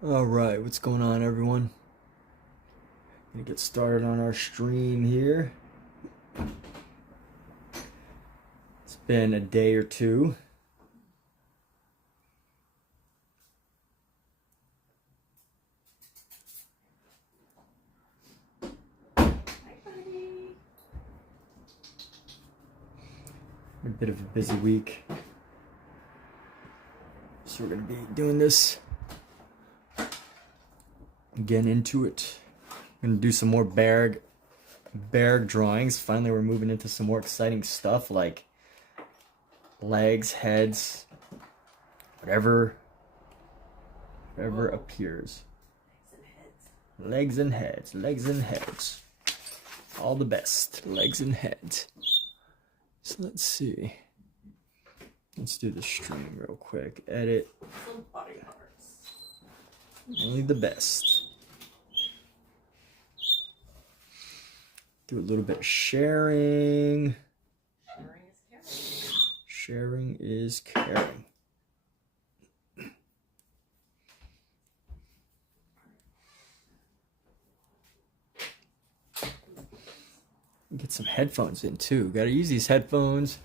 All right, what's going on, everyone? Gonna get started on our stream here. It's been a day or two. Hi, buddy. A bit of a busy week. So we're gonna be doing this. Getting into it. I'm gonna do some more Bargue drawings. Finally, we're moving into some more exciting stuff like legs, heads, whatever appears. Legs and heads, legs and heads. All the best, legs and heads. So let's see. Let's do the stream real quick. Edit. Some body parts. Only the best. Do a little bit of sharing. Sharing is caring. Sharing is caring. Get some headphones in too. Gotta use these headphones.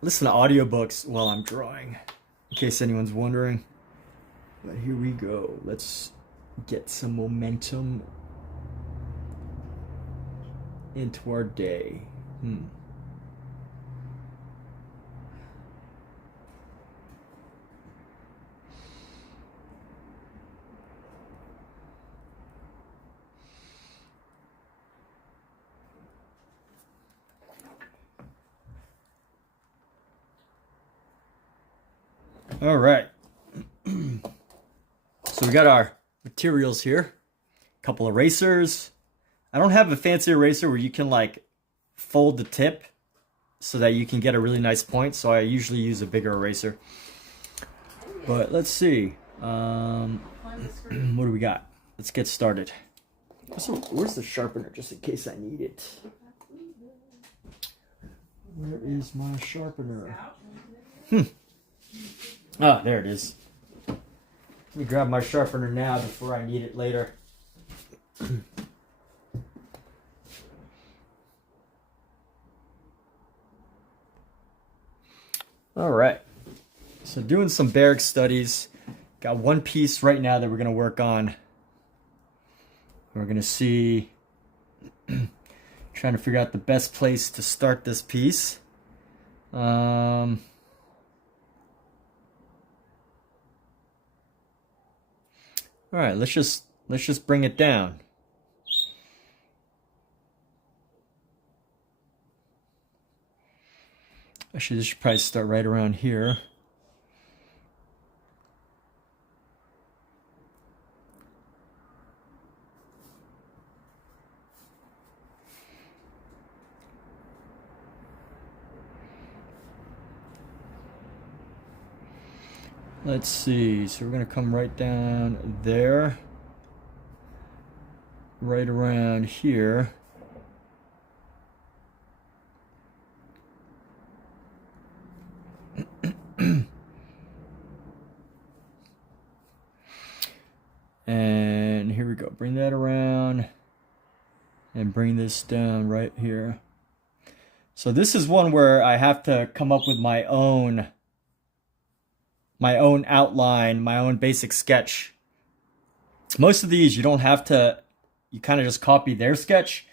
Listen to audiobooks while I'm drawing, in case anyone's wondering. But here we go. Let's get some momentum into our day. All right. So we got our materials here. A couple erasers. I don't have a fancy eraser where you can like fold the tip so that you can get a really nice point. So I usually use a bigger eraser. But let's see. What do we got? Let's get started. So where's the sharpener, just in case I need it? Where is my sharpener? Ah, there it is. Let me grab my sharpener now before I need it later. All right. So doing some Bargue studies. Got one piece right now that we're going to work on. We're going to see, trying to figure out the best place to start this piece. All right, let's just bring it down. Actually, this should probably start right around here. Let's see, so we're gonna come right down there, right around here. And here we go, bring that around and bring this down right here. So this is one where I have to come up with my own outline, my own basic sketch. Most of these you don't have to, you kind of just copy their sketch,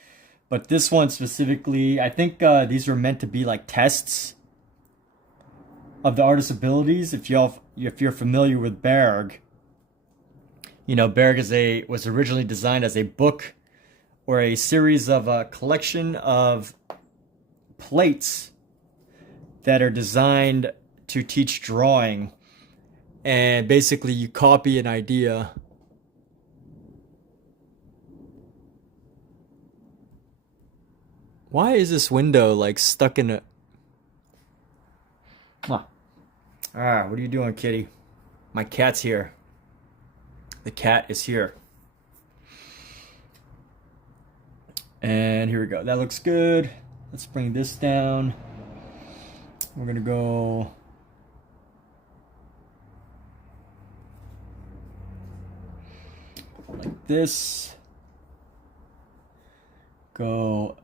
but this one specifically, I think these were meant to be like tests of the artist's abilities. If you're familiar with Bargue, you know, Bargue was originally designed as a book or a series of a collection of plates that are designed to teach drawing. And basically you copy an idea. Why is this window like stuck in a... What are you doing, kitty? My cat's here. The cat is here. And here we go. That looks good. Let's bring this down. We're gonna go this. Go.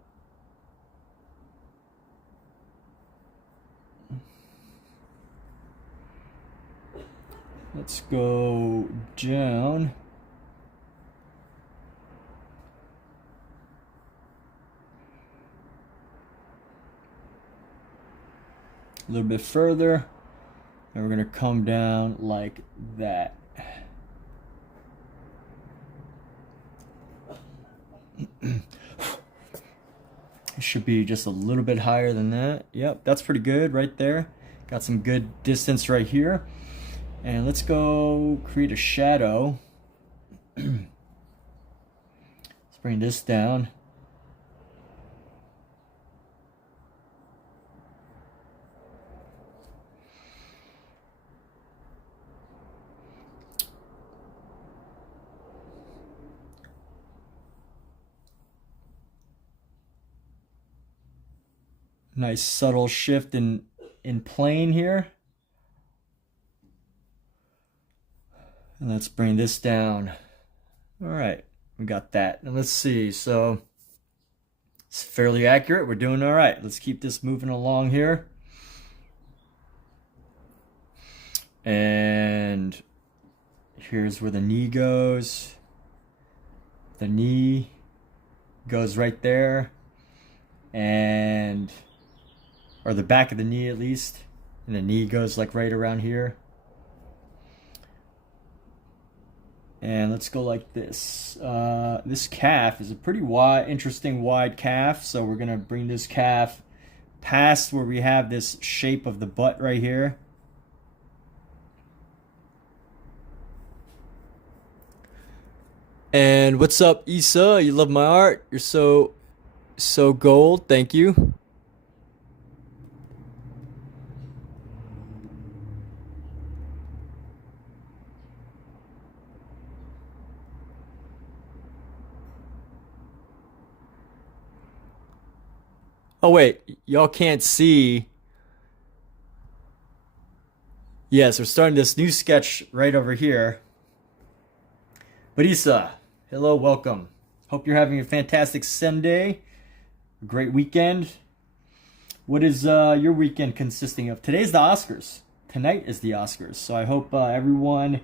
Let's go down. A little bit further, and we're going to come down like that. It should be just a little bit higher than that. Yep, that's pretty good right there. Got some good distance right here. And let's go create a shadow. Let's bring this down. Nice subtle shift in plane here. And let's bring this down. All right, we got that. And let's see, so it's fairly accurate. We're doing all right. Let's keep this moving along here. And here's where the knee goes. The knee goes right there. And or the back of the knee at least, and the knee goes like right around here. And let's go like this. This calf is a pretty wide, interesting wide calf, so we're gonna bring this calf past where we have this shape of the butt right here. And what's up, Isa? You love my art? You're so gold. Thank you. Oh wait, y'all can't see. Yes, we're starting this new sketch right over here. But Isa, hello, welcome. Hope you're having a fantastic Sunday, a great weekend. What is your weekend consisting of? Today's the Oscars. Tonight is the Oscars. So I hope everyone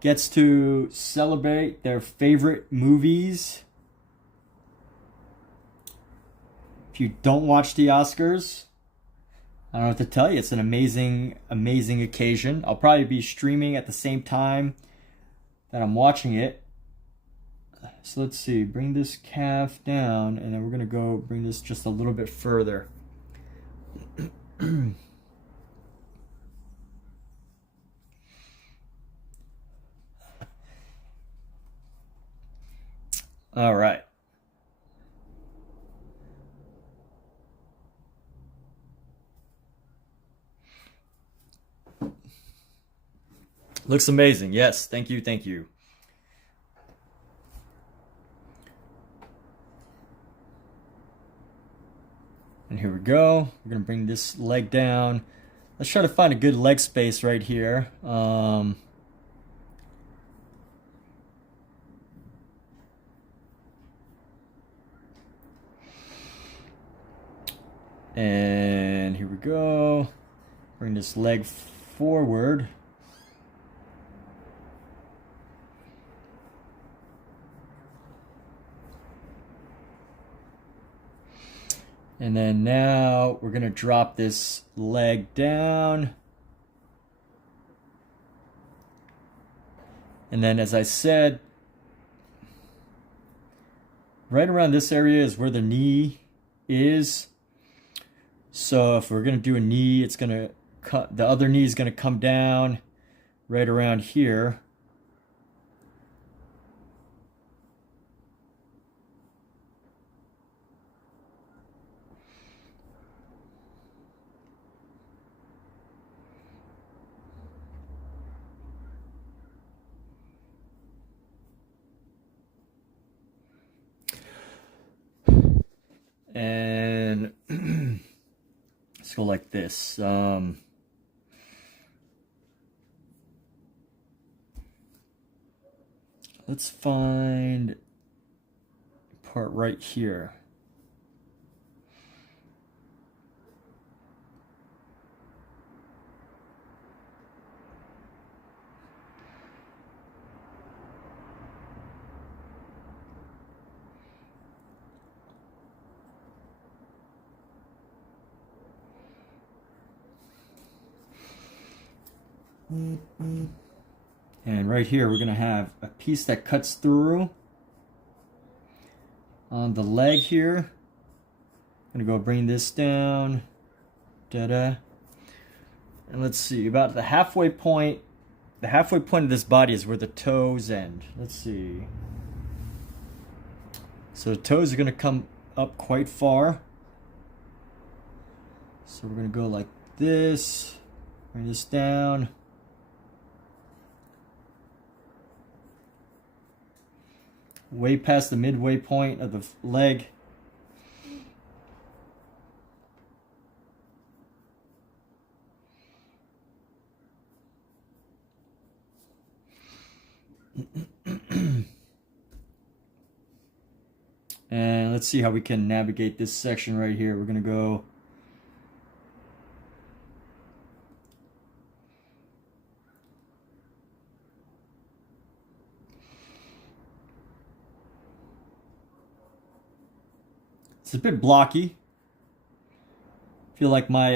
gets to celebrate their favorite movies. If you don't watch the Oscars, I don't know what to tell you. It's an amazing, amazing occasion. I'll probably be streaming at the same time that I'm watching it. So let's see, bring this calf down, and then we're going to go bring this just a little bit further. All right. Looks amazing. Yes, thank you, thank you. And here we go. We're gonna bring this leg down. Let's try to find a good leg space right here. And here we go. Bring this leg forward. And then now we're going to drop this leg down. And then, as I said, right around this area is where the knee is. So if we're going to do a knee, it's going to cut, the other knee is going to come down right around here. And let's go like this. let's find part right here. And right here, we're going to have a piece that cuts through on the leg here. I'm going to go bring this down. Da-da. And let's see, about the halfway point of this body is where the toes end. Let's see. So the toes are going to come up quite far. So we're going to go like this. Bring this down. Way past the midway point of the leg. And let's see how we can navigate this section right here. We're going to go it's a bit blocky. I feel like my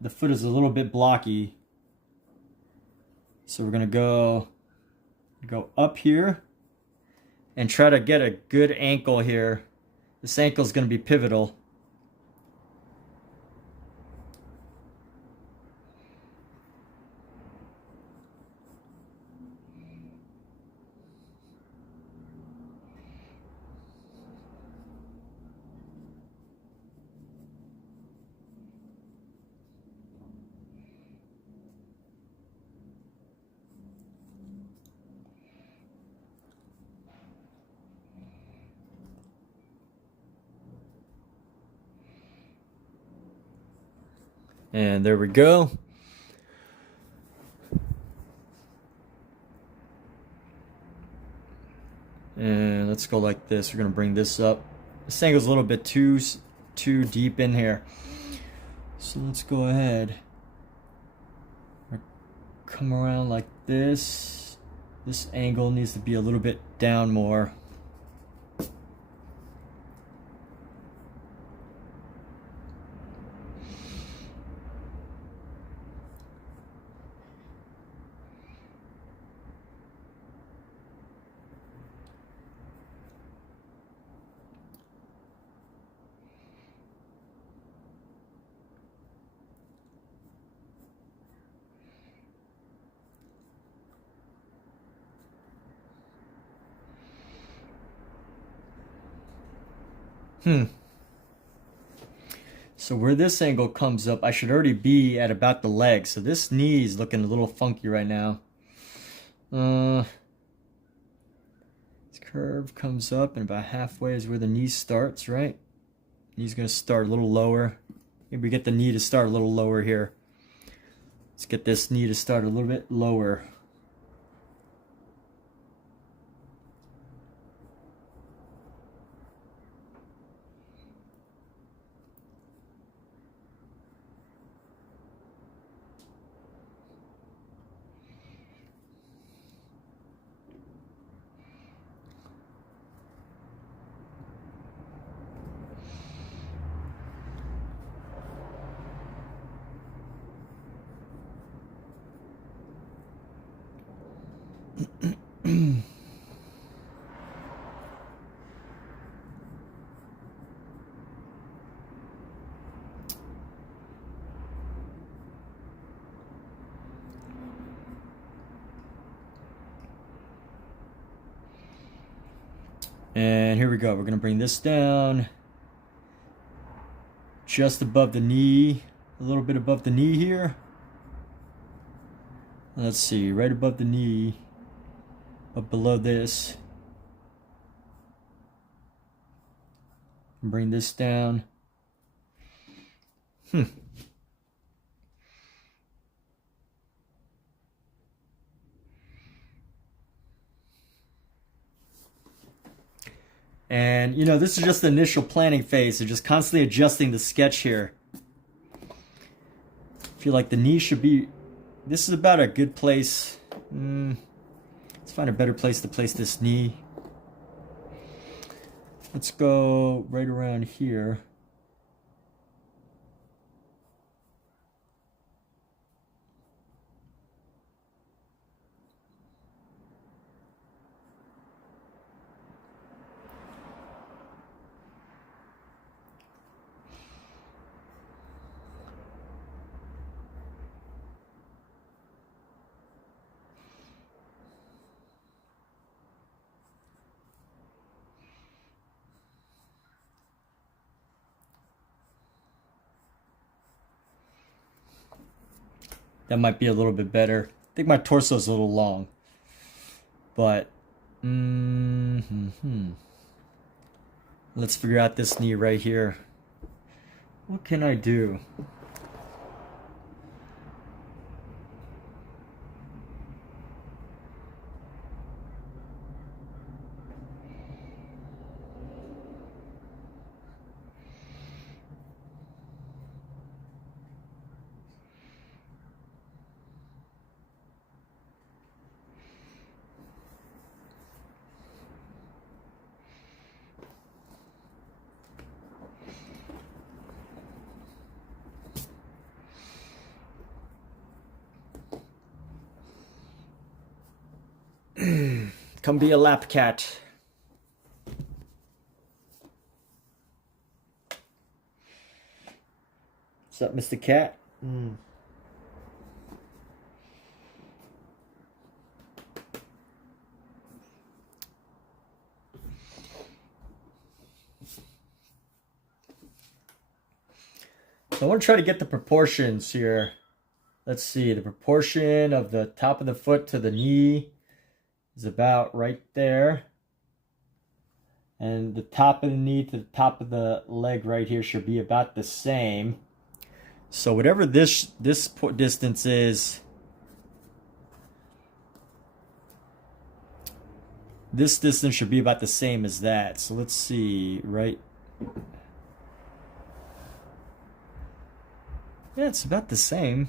the foot is a little bit blocky. So we're going to go up here and try to get a good ankle here. This ankle is going to be pivotal. And there we go. And let's go like this. We're going to bring this up. This angle's a little bit too deep in here. So let's go ahead. Come around like this. This angle needs to be a little bit down more. So where this angle comes up, I should already be at about the leg. So this knee is looking a little funky right now. This curve comes up and about halfway is where the knee starts, right? Knee's gonna start a little lower. Maybe get the knee to start a little lower here. Let's get this knee to start a little bit lower. And here we go. We're going to bring this down just above the knee, a little bit above the knee here. Let's see, right above the knee, up below this. Bring this down. And you know, this is just the initial planning phase, so just constantly adjusting the sketch here. I feel like the knee should be, this is about a good place. Let's find a better place to place this knee. Let's go right around here. That might be a little bit better. I think my torso is a little long. But, let's figure out this knee right here. What can I do? Come be a lap cat. What's up, Mr. Cat? So I want to try to get the proportions here. Let's see, the proportion of the top of the foot to the knee is about right there. And the top of the knee to the top of the leg right here should be about the same. So whatever this distance is, this distance should be about the same as that. So let's see, right? Yeah, it's about the same.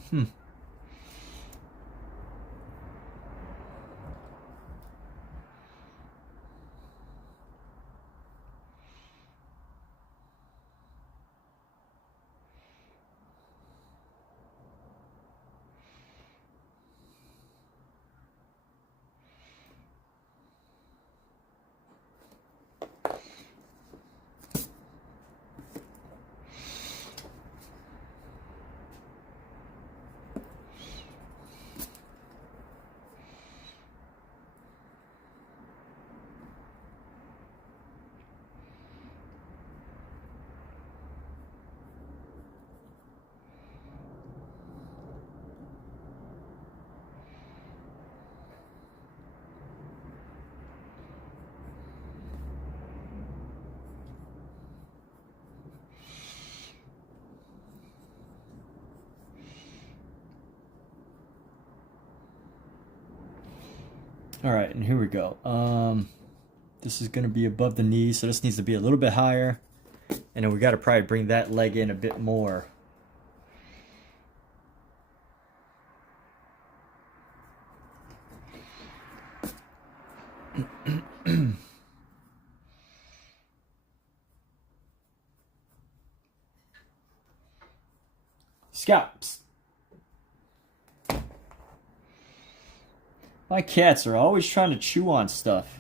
All right, and here we go. This is gonna be above the knee, so this needs to be a little bit higher. And then we gotta probably bring that leg in a bit more. Scalps. My cats are always trying to chew on stuff.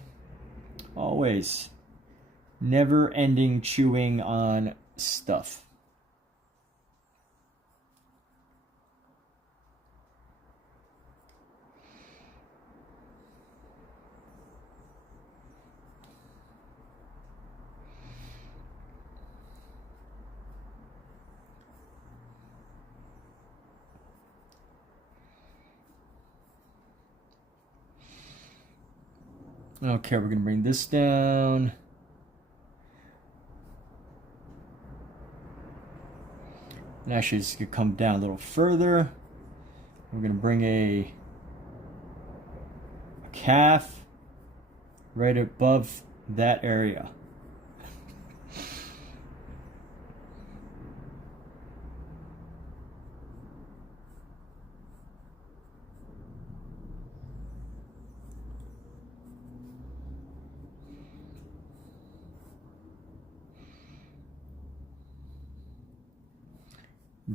Always. Never ending chewing on stuff. Okay, we're going to bring this down. And actually, this could come down a little further. We're going to bring a calf right above that area.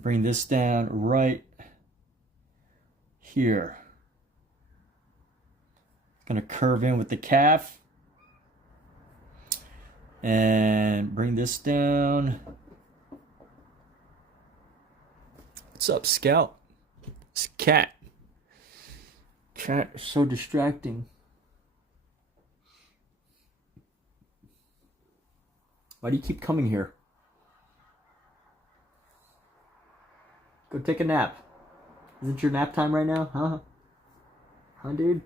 bring this down right here. Gonna curve in with the calf and bring this down. What's up, Scout? It's Cat. Cat is so distracting. Why do you keep coming here? Go take a nap. Isn't your nap time right now? Huh? Huh, dude?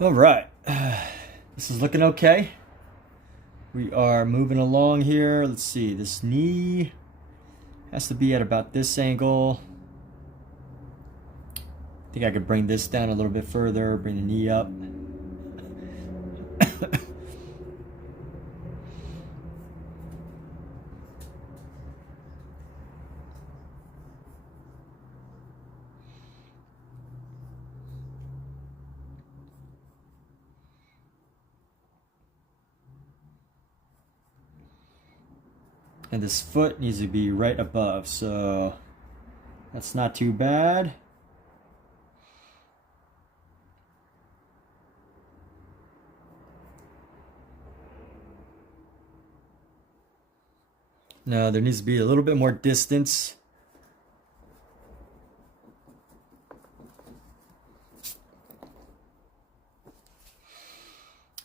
All right, this is looking okay. We are moving along here. Let's see, this knee has to be at about this angle. I think I could bring this down a little bit further, bring the knee up. And this foot needs to be right above, so that's not too bad. No, there needs to be a little bit more distance.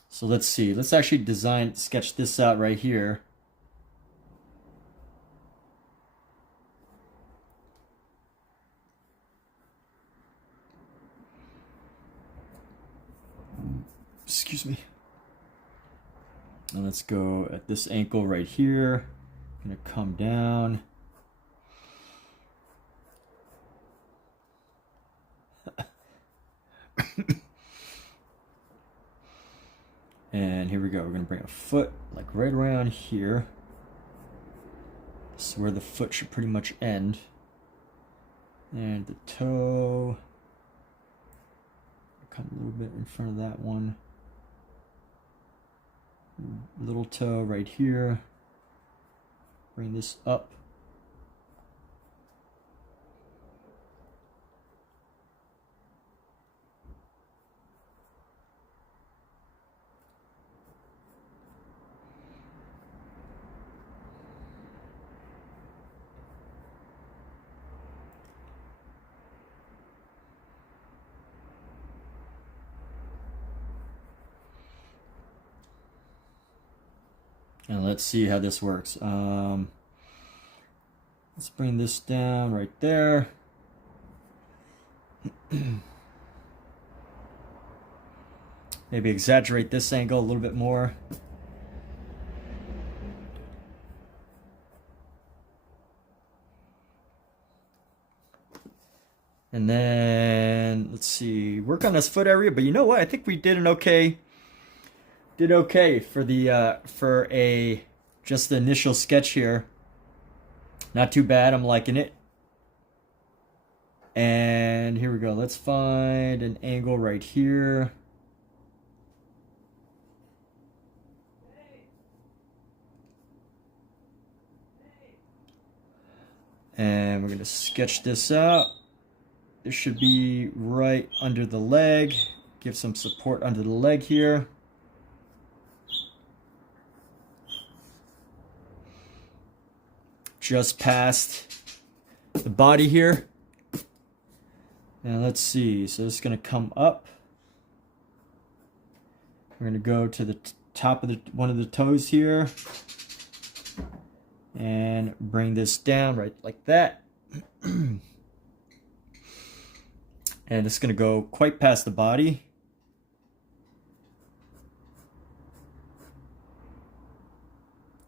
So let's see, let's actually sketch this out right here. Excuse me. And let's go at this ankle right here. I'm gonna come down. And here we go. We're gonna bring a foot like right around here. This is where the foot should pretty much end. And the toe. Come a little bit in front of that one. Little toe right here. Bring this up. And let's see how this works. Let's bring this down right there. Maybe exaggerate this angle a little bit more. And then let's see, work on this foot area. But you know what? I think we did an okay. Did okay for the just the initial sketch here. Not too bad. I'm liking it. And here we go. Let's find an angle right here. And we're going to sketch this out. This should be right under the leg. Give some support under the leg here. Just past the body here. And let's see. So it's going to come up. We're going to go to the top of one of the toes here. And bring this down right like that. And it's going to go quite past the body.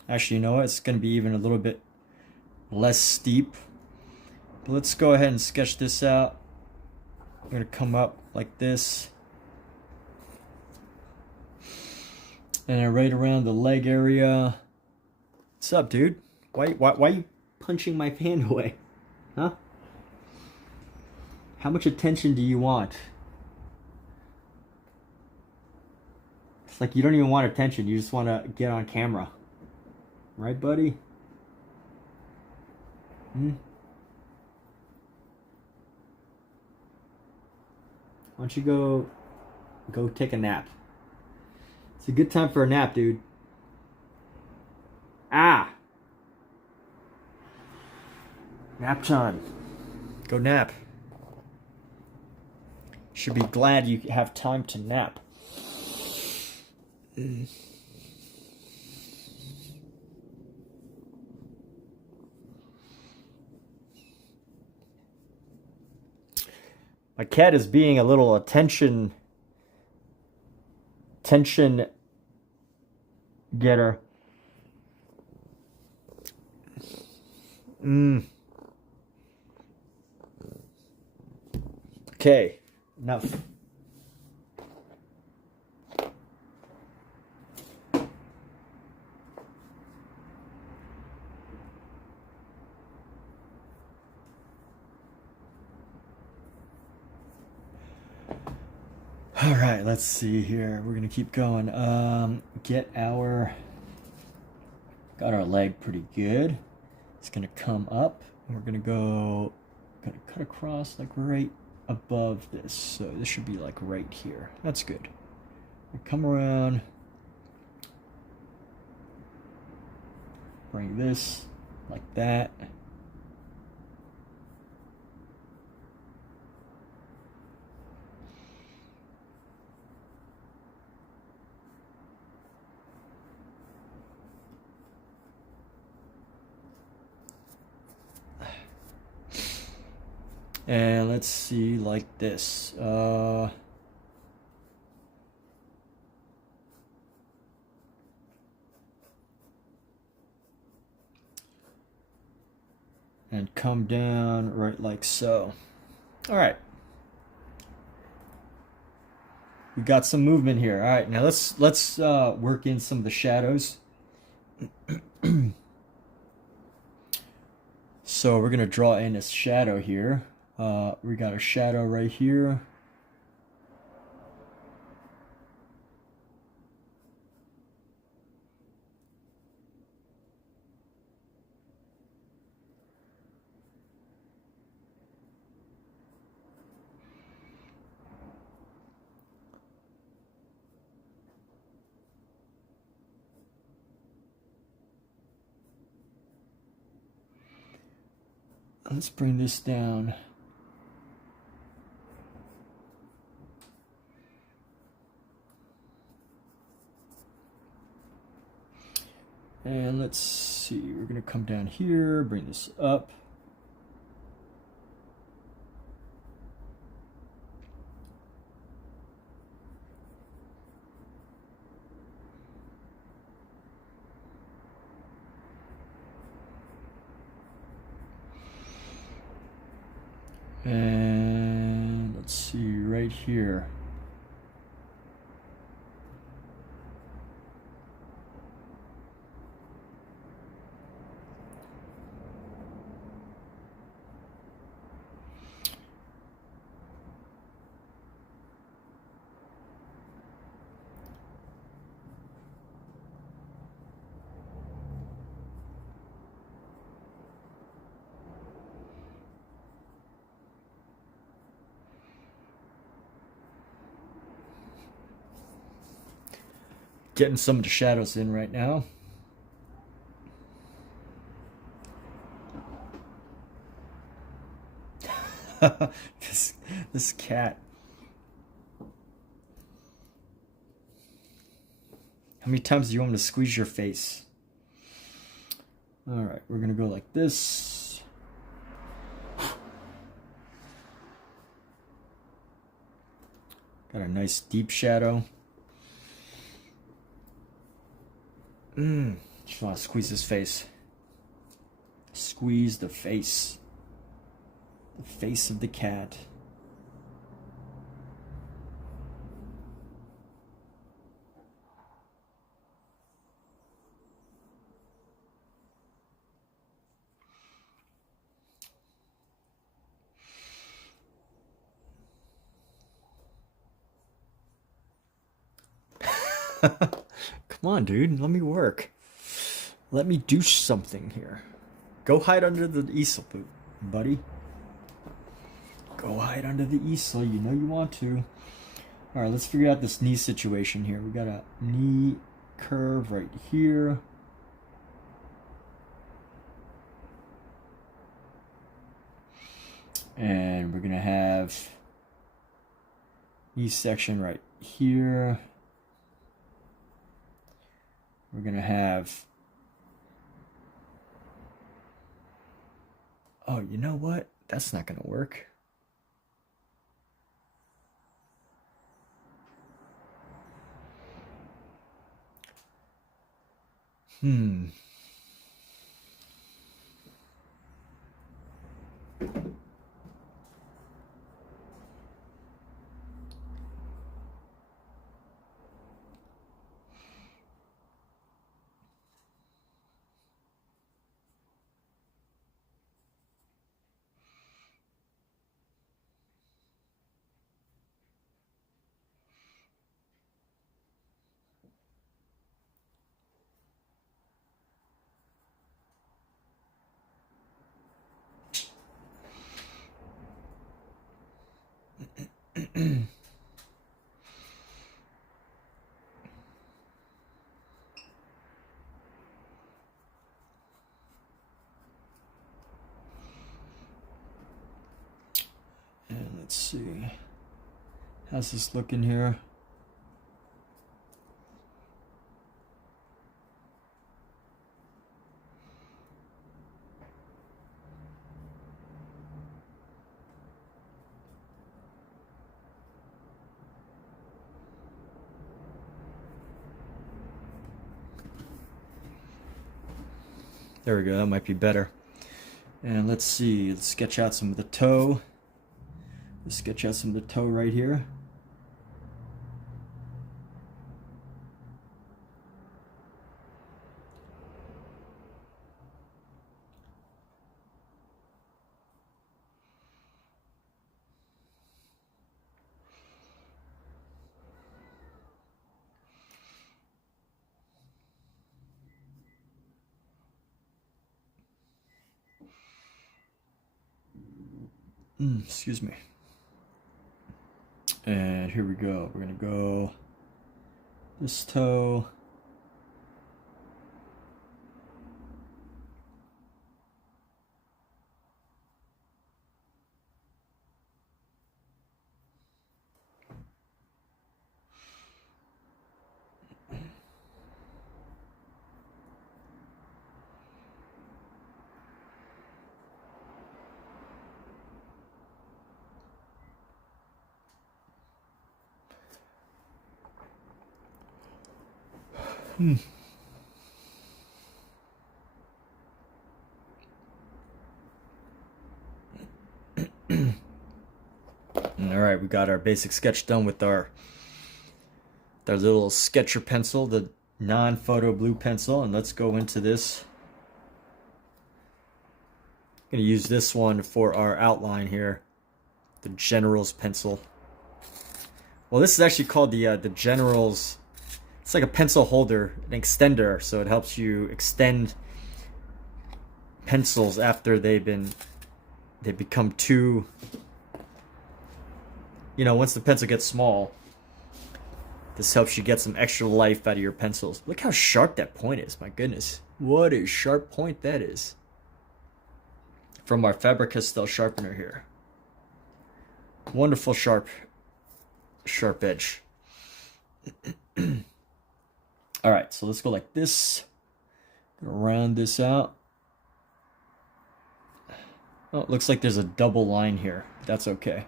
Actually, you know what? It's going to be even a little bit less steep. But let's go ahead and sketch this out. I'm gonna come up like this. And then right around the leg area. What's up, dude? Why are you punching my hand away? Huh? How much attention do you want? It's like you don't even want attention. You just want to get on camera. Right, buddy? Hmm? Why don't you go take a nap? It's a good time for a nap, dude. Ah! Nap time. Go nap. Should be glad you have time to nap. My cat is being a little attention getter. Okay, enough. All right, let's see here. We're gonna keep going. Got our leg pretty good. It's gonna come up, and we're gonna cut across like right above this. So this should be like right here. That's good. We come around, bring this like that. And let's see, like this. And come down right like so. All right. We got some movement here. All right, now let's work in some of the shadows. So we're gonna draw in a shadow here. We got a shadow right here. Let's bring this down. And let's see, we're gonna come down here, bring this up. And let's see, right here. Getting some of the shadows in right now. this cat. How many times do you want me to squeeze your face? All right, we're gonna go like this. Got a nice deep shadow. Just want to squeeze his face. Squeeze the face. The face of the cat. Come on, dude. Let me work. Let me do something here. Go hide under the easel, buddy. Go hide under the easel. You know you want to. All right, let's figure out this knee situation here. We got a knee curve right here. And we're going to have knee section right here. We're going to have... Oh, you know what? That's not going to work. And let's see. How's this looking here? There we go, that might be better. And let's see, let's sketch out some of the toe. Let's sketch out some of the toe right here. Excuse me. And here we go. We're gonna go this toe. All right, we got our basic sketch done with our little sketcher pencil, the non-photo blue pencil, and let's go into this. I'm gonna use this one for our outline here, the General's pencil. Well, this is actually called the General's. It's like a pencil holder, an extender, so it helps you extend pencils after they become too, you know, once the pencil gets small. This helps you get some extra life out of your pencils. Look how sharp that point is, my goodness. What a sharp point that is. From our Faber-Castell sharpener here. Wonderful sharp edge. All right, so let's go like this. Gonna round this out. Oh, it looks like there's a double line here. That's okay.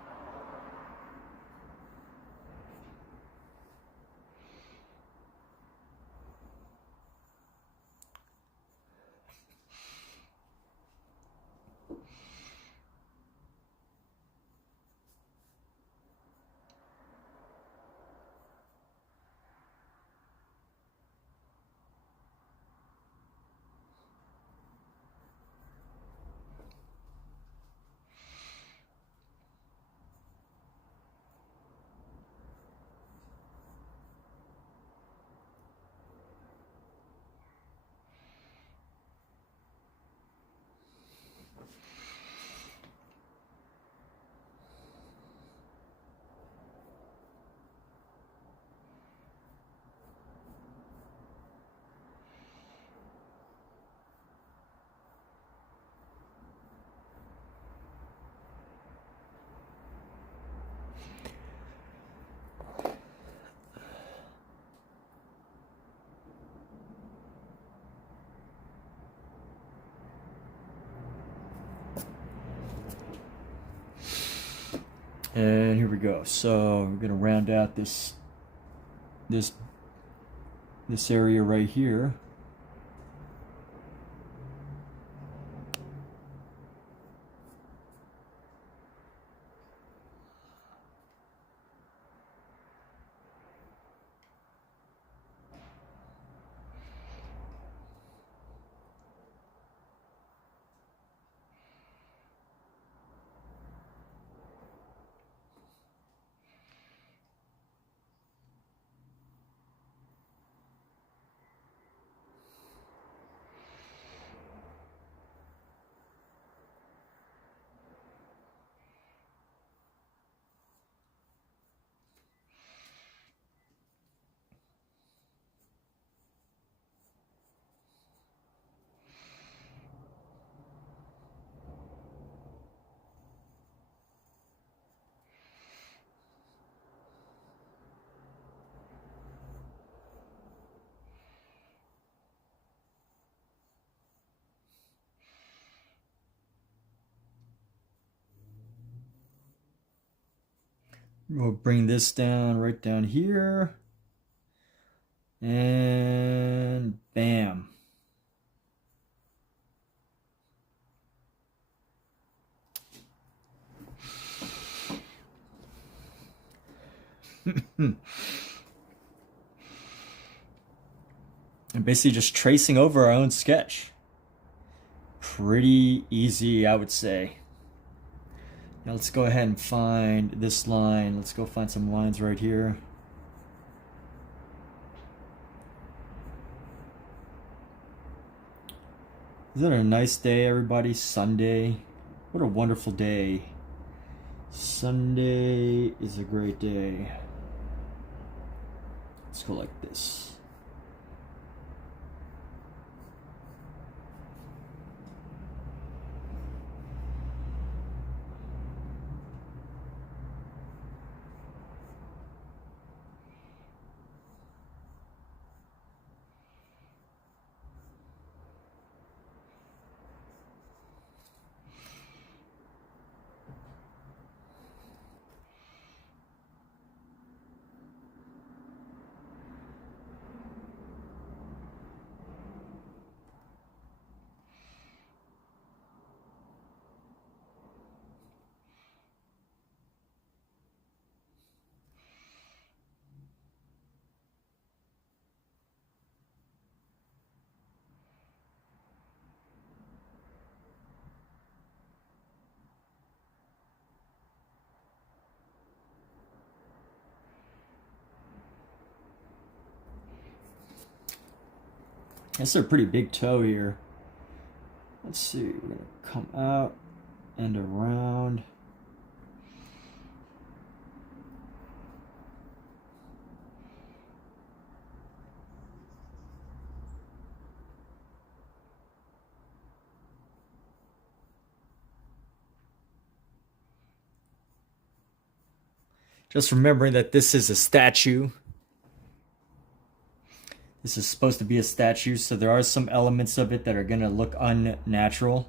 And here we go. So we're gonna round out this area right here. We'll bring this down right down here. And bam. And basically just tracing over our own sketch. Pretty easy, I would say. Now let's go ahead and find this line. Let's go find some lines right here. Isn't it a nice day, everybody? Sunday. What a wonderful day. Sunday is a great day. Let's go like this. That's a pretty big toe here. Let's see, we're gonna come out and around. Just remembering that this is a statue. This is supposed to be a statue, so there are some elements of it that are going to look unnatural.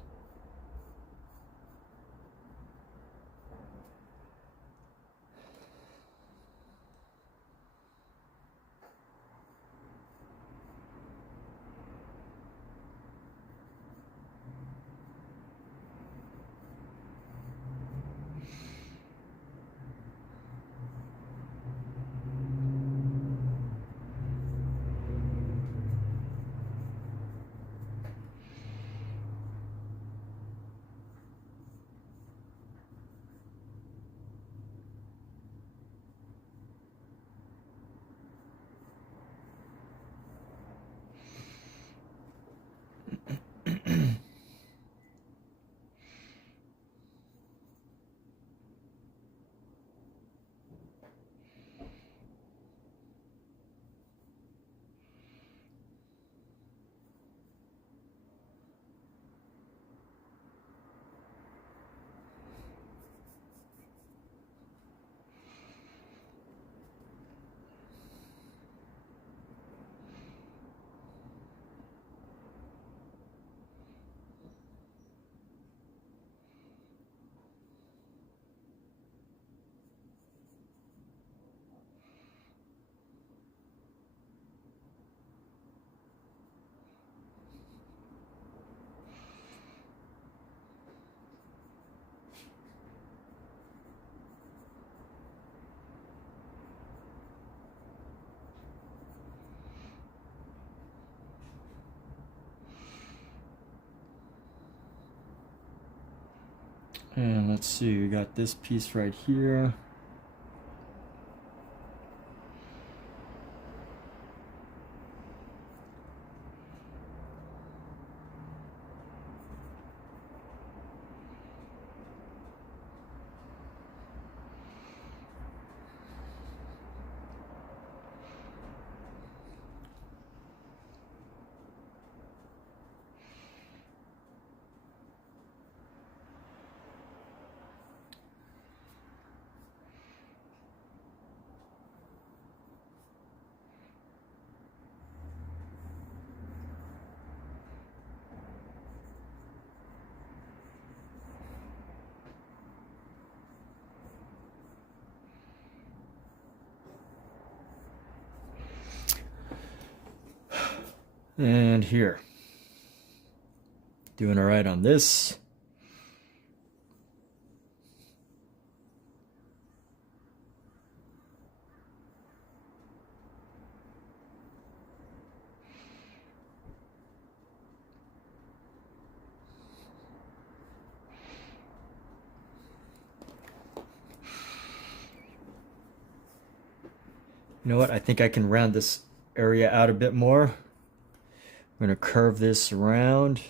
And let's see, we got this piece right here. And here. Doing all right on this. You know what? I think I can round this area out a bit more. I'm going to curve this around.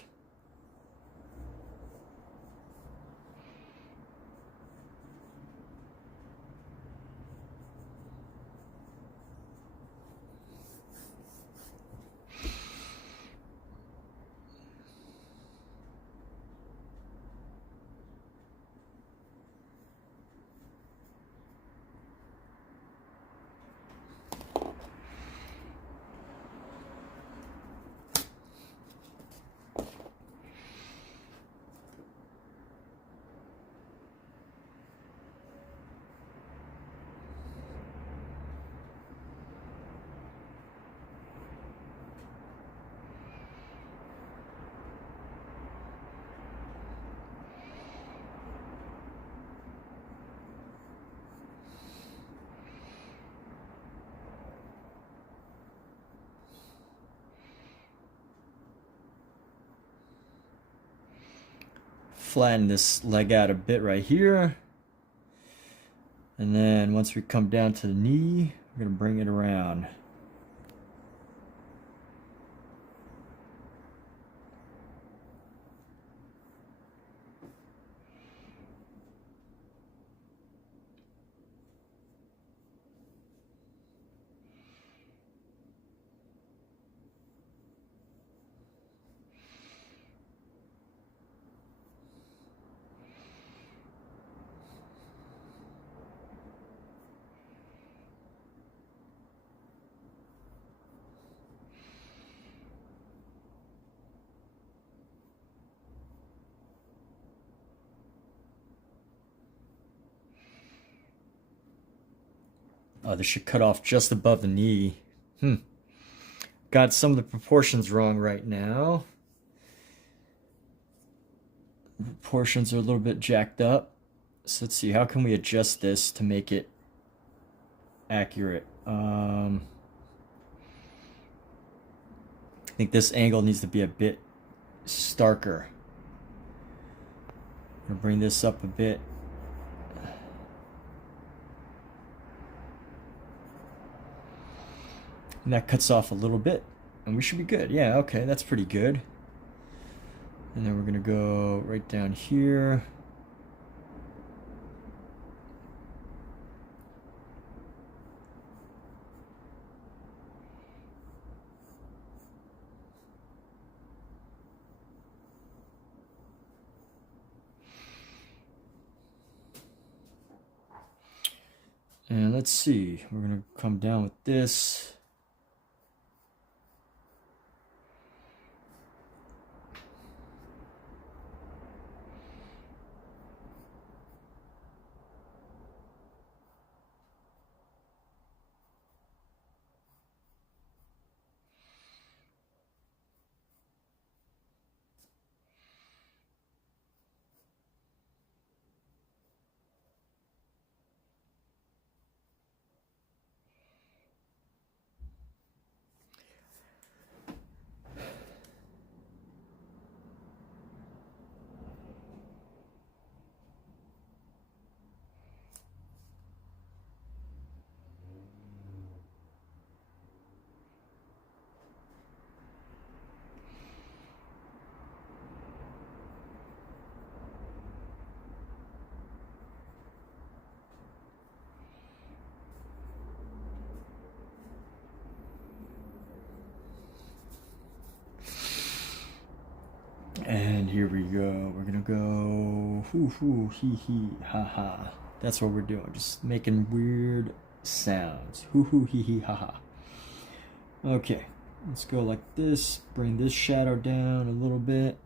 Flatten this leg out a bit right here. And then once we come down to the knee, we're going to bring it around. Oh, this should cut off just above the knee. Got some of the proportions wrong right now. The proportions are a little bit jacked up. So let's see, how can we adjust this to make it accurate? I think this angle needs to be a bit starker. I'm gonna bring this up a bit. And that cuts off a little bit, and we should be good. Yeah, okay, that's pretty good. And then we're gonna go right down here. And let's see, we're gonna come down with this. And here we go. We're gonna go hoo hoo hee hee ha ha. That's what we're doing. Just making weird sounds. Hoo hoo hee hee ha ha. Okay, let's go like this. Bring this shadow down a little bit.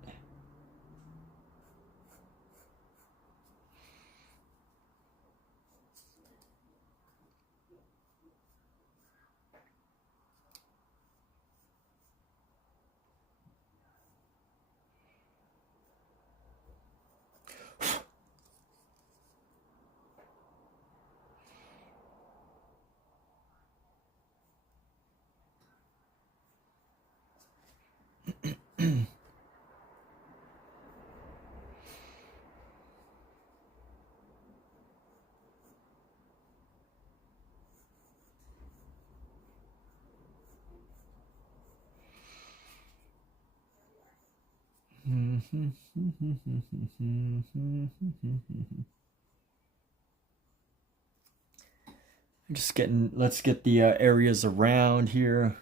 Just getting, let's get the areas around here.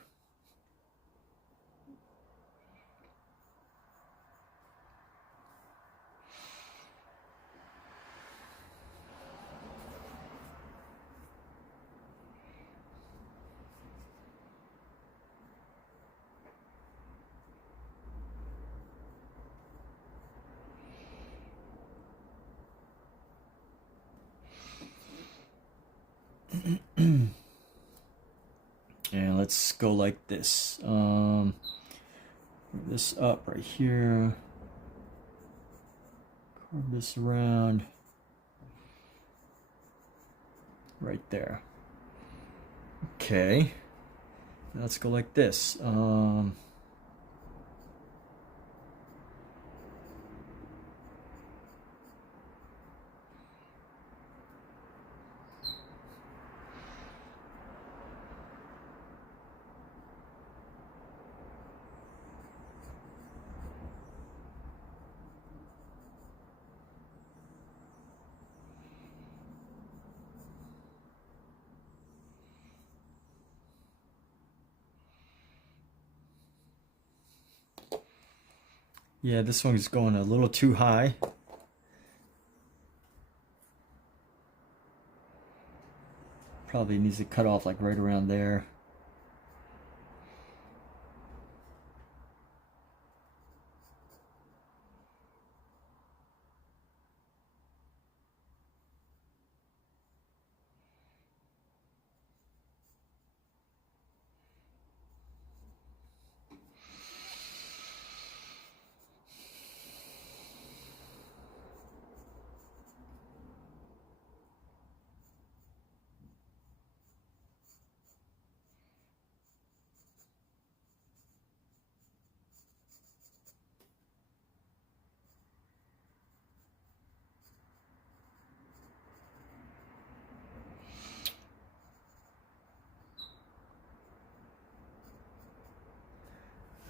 And let's go like this. Bring this up right here. Curve this around. Right there. Okay. Now let's go like this. Yeah, this one's going a little too high. Probably needs to cut off like right around there.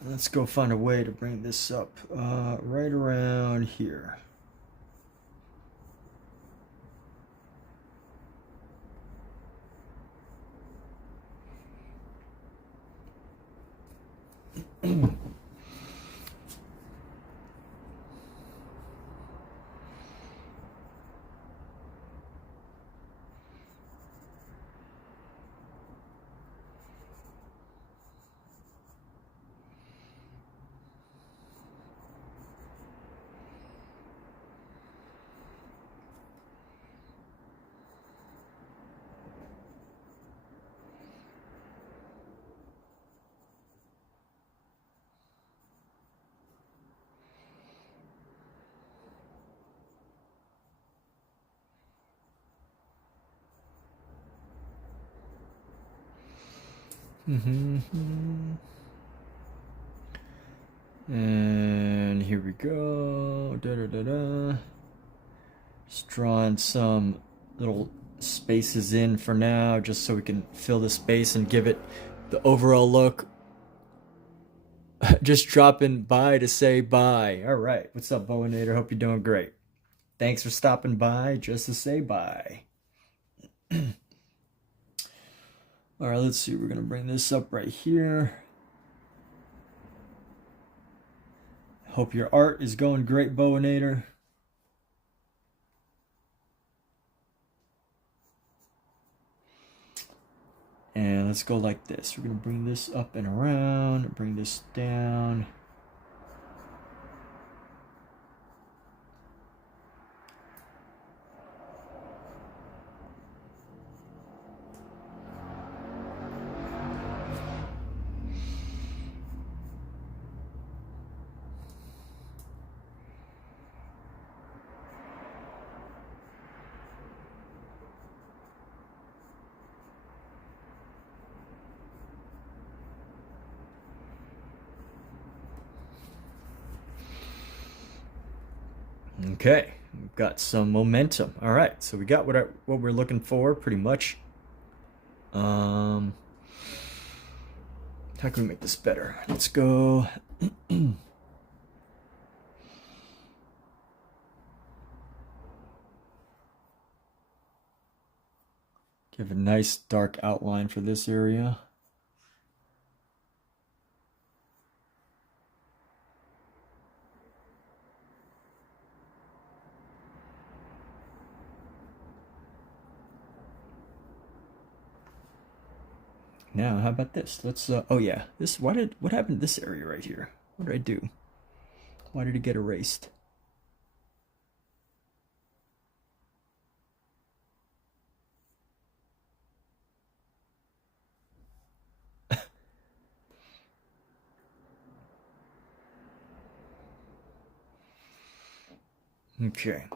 Let's go find a way to bring this up right around here. And here we go. Just drawing some little spaces in for now, just so we can fill the space and give it the overall look. Just dropping by to say bye. All right, what's up, Bowinator? Hope you're doing great. Thanks for stopping by just to say bye. All right, let's see. We're gonna bring this up right here. Hope your art is going great, Bowinator. And let's go like this. We're gonna bring this up and around, bring this down. Okay, we've got some momentum. All right, so we got what we're looking for, pretty much. How can we make this better? Let's go. Give a nice dark outline for this area. Now, how about this? Let's, oh yeah, this, what happened to this area right here? What did I do? Why did it get erased? Okay.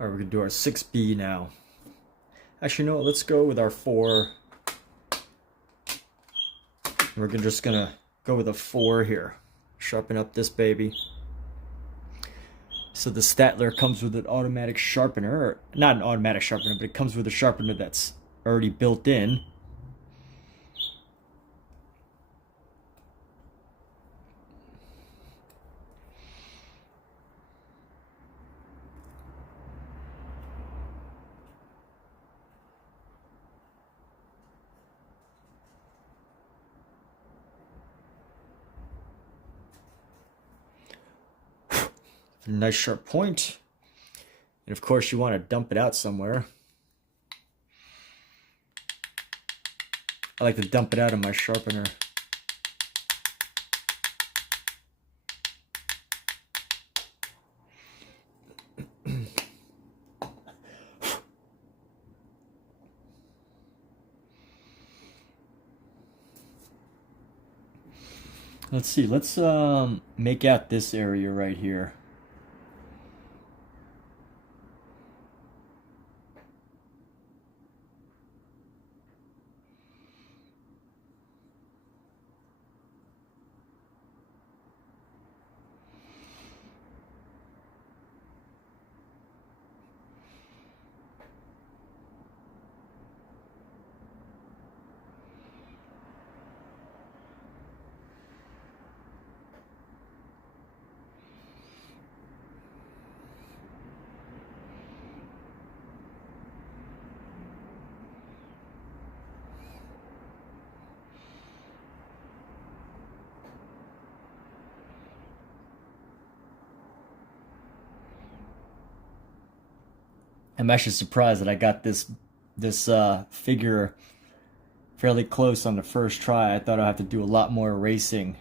All right, we're gonna do our 6B now. Actually, no, let's go with our 4. We're just gonna go with a 4 here. Sharpen up this baby. So the STAEDTLER comes with an automatic sharpener, or not an automatic sharpener, but it comes with a sharpener that's already built in. A nice sharp point. And of course you want to dump it out somewhere. I like to dump it out of my sharpener. Let's see, let's make out this area right here. I'm actually surprised that I got this figure fairly close on the first try. I thought I'd have to do a lot more erasing.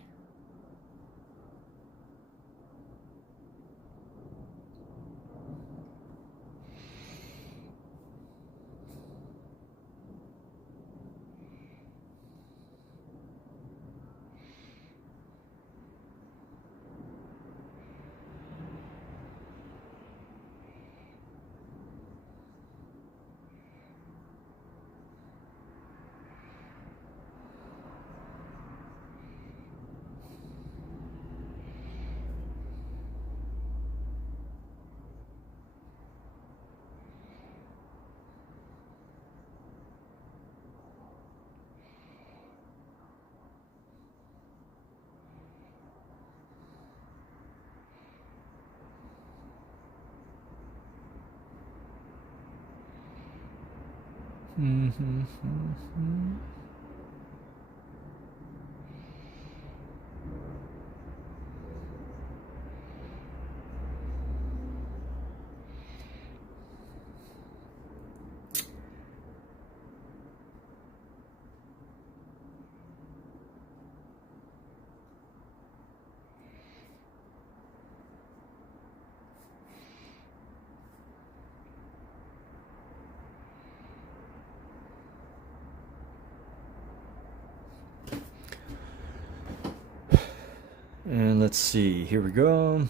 And let's see, here we go.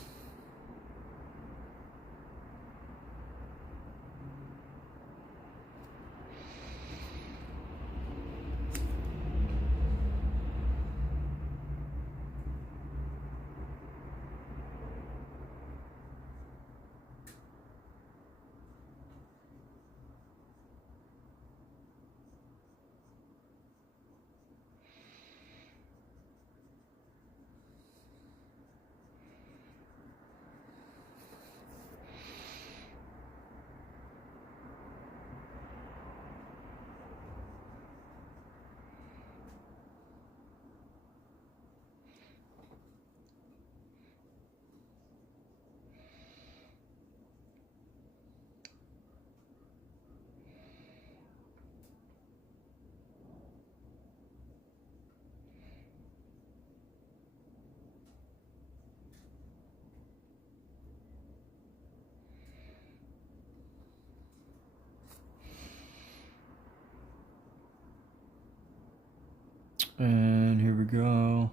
And here we go.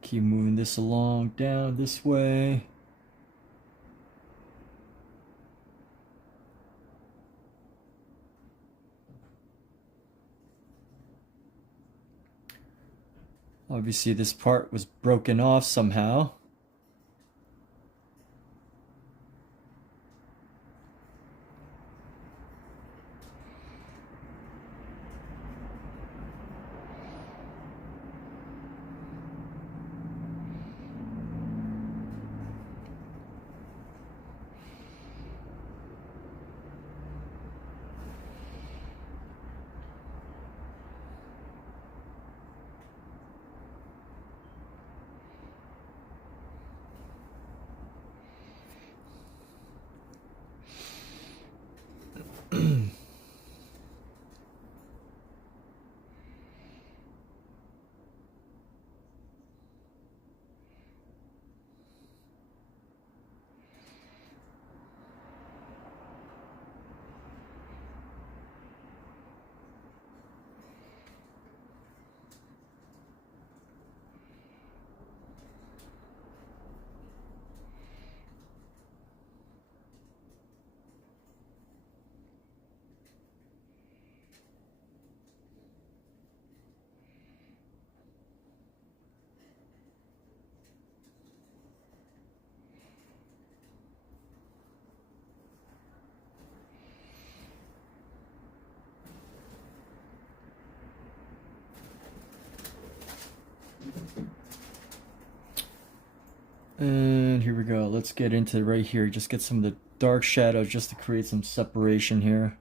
Keep moving this along down this way. Obviously this part was broken off somehow. And here we go. Let's get into right here. Just get some of the dark shadows just to create some separation here.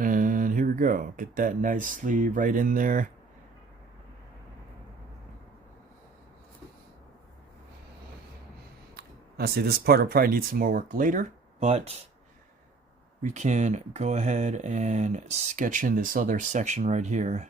And here we go. Get that nicely right in there. I see this part will probably need some more work later, but we can go ahead and sketch in this other section right here.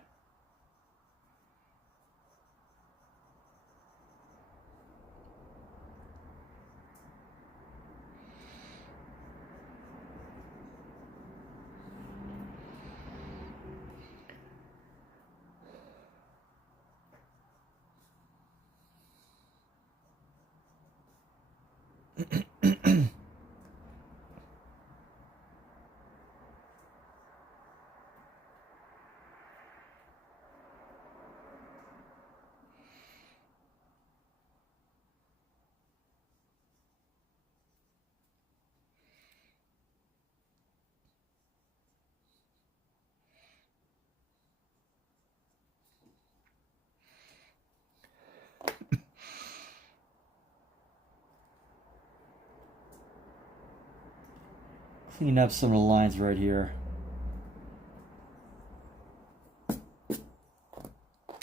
Clean up some of the lines right here.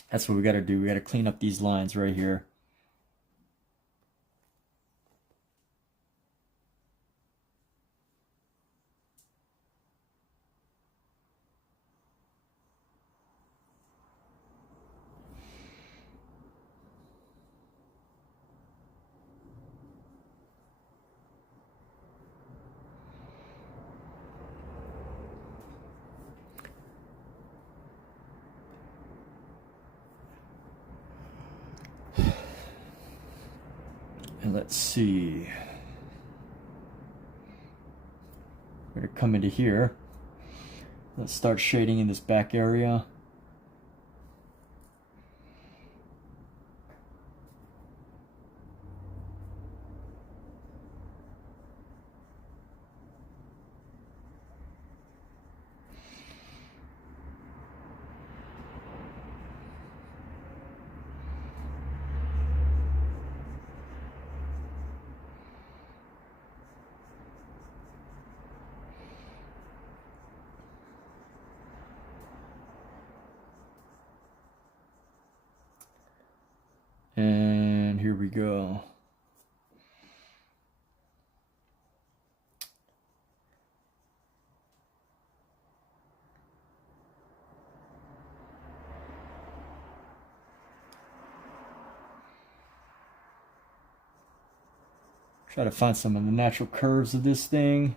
That's what we got to do. We got to clean up these lines right here. And let's see. We're going to come into here. Let's start shading in this back area. And here we go. Try to find some of the natural curves of this thing.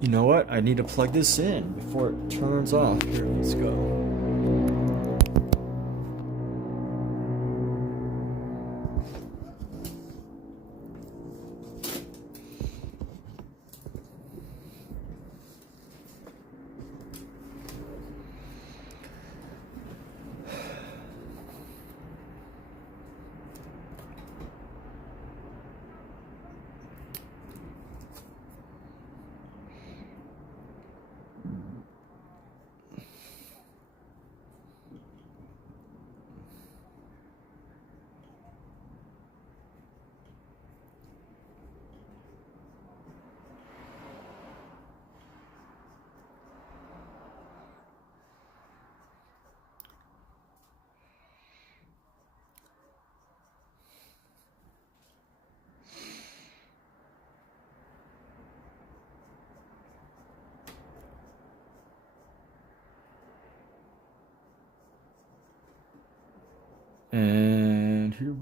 You know what? I need to plug this in before it turns off. Here, let's go.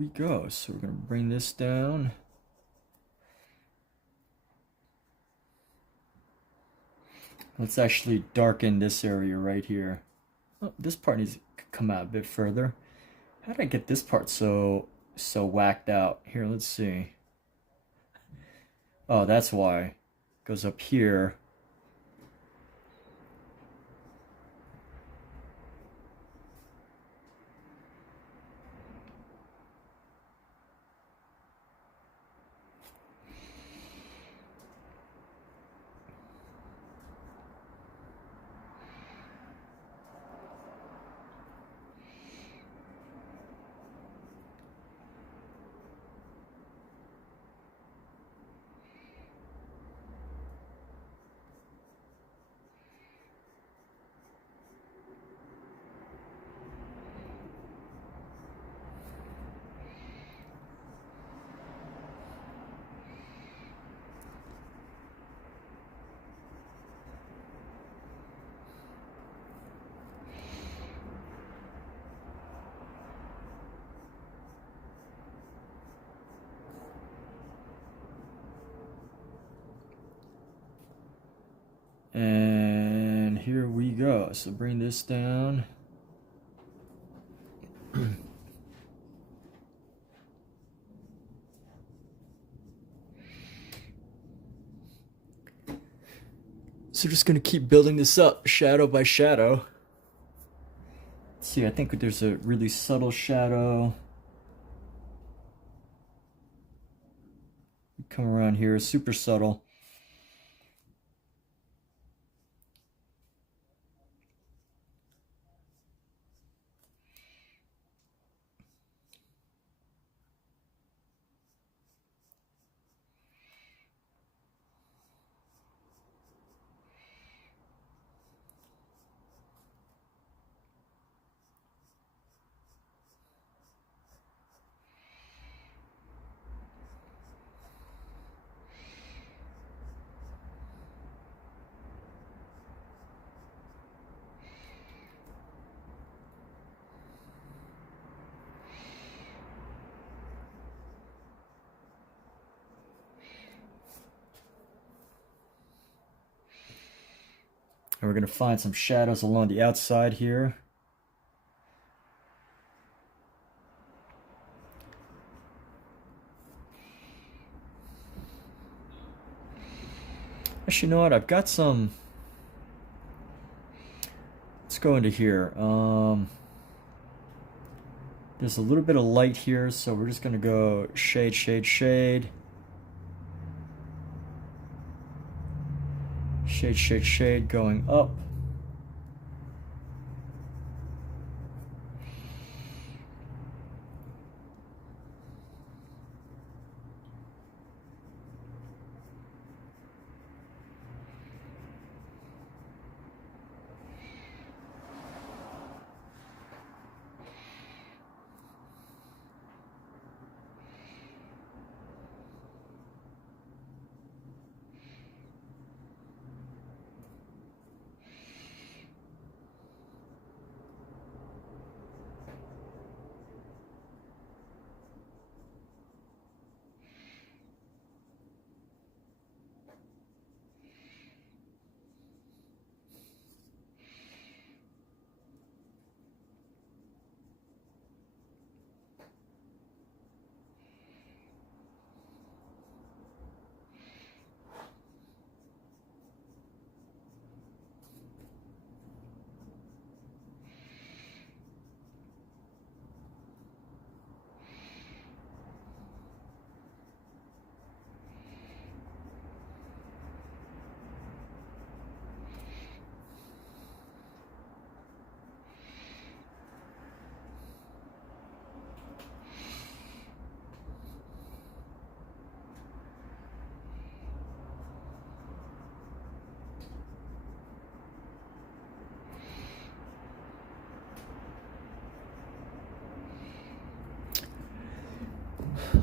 we go. So we're gonna bring this down. Let's actually darken this area right here. Oh, this part needs to come out a bit further. How did I get this part so whacked out? Here, let's see. Oh, that's why. It goes up here. And here we go. So bring this down. So just gonna keep building this up shadow by shadow. Let's see, I think there's a really subtle shadow. Come around here, super subtle. And we're going to find some shadows along the outside here. Actually, you know what? I've got some. Let's go into here. There's a little bit of light here, so we're just going to go shade, shade, shade. Shade, shade, shade going up.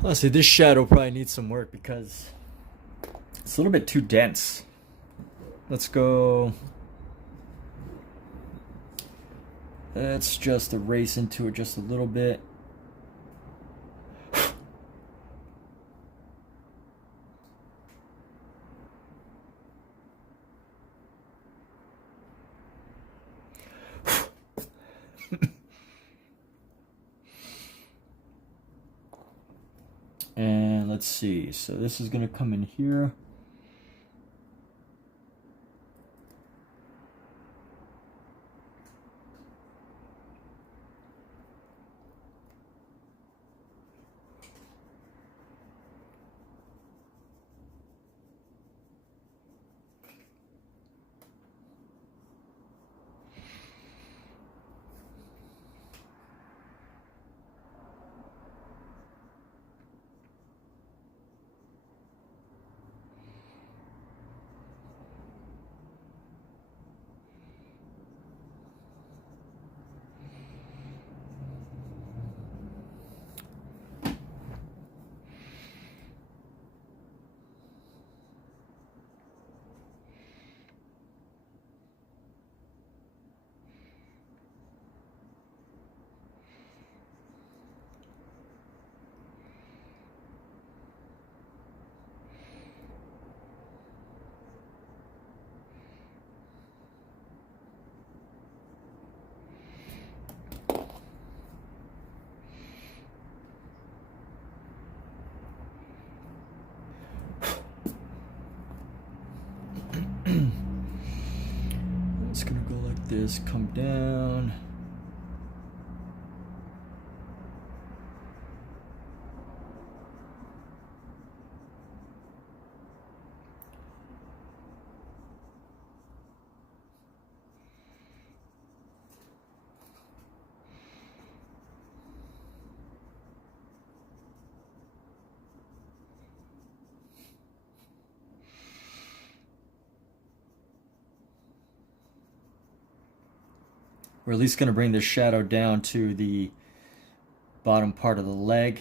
Honestly, this shadow probably needs some work because it's a little bit too dense. Let's go. Let's just erase into it just a little bit. let's see. So this is going to come in here. It's gonna go like this, come down. We're at least going to bring this shadow down to the bottom part of the leg.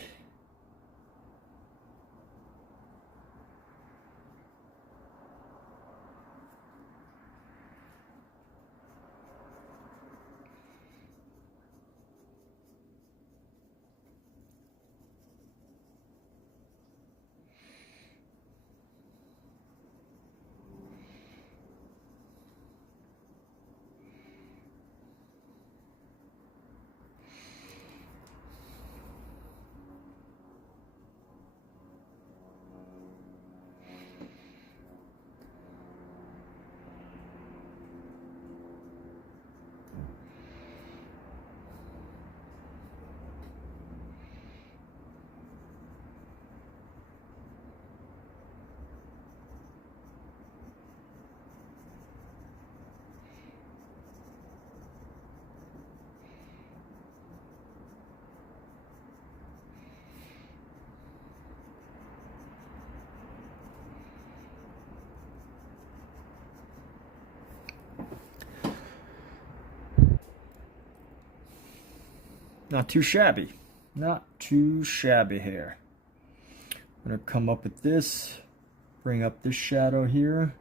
Not too shabby. Not too shabby here. I'm going to come up with this, bring up this shadow here.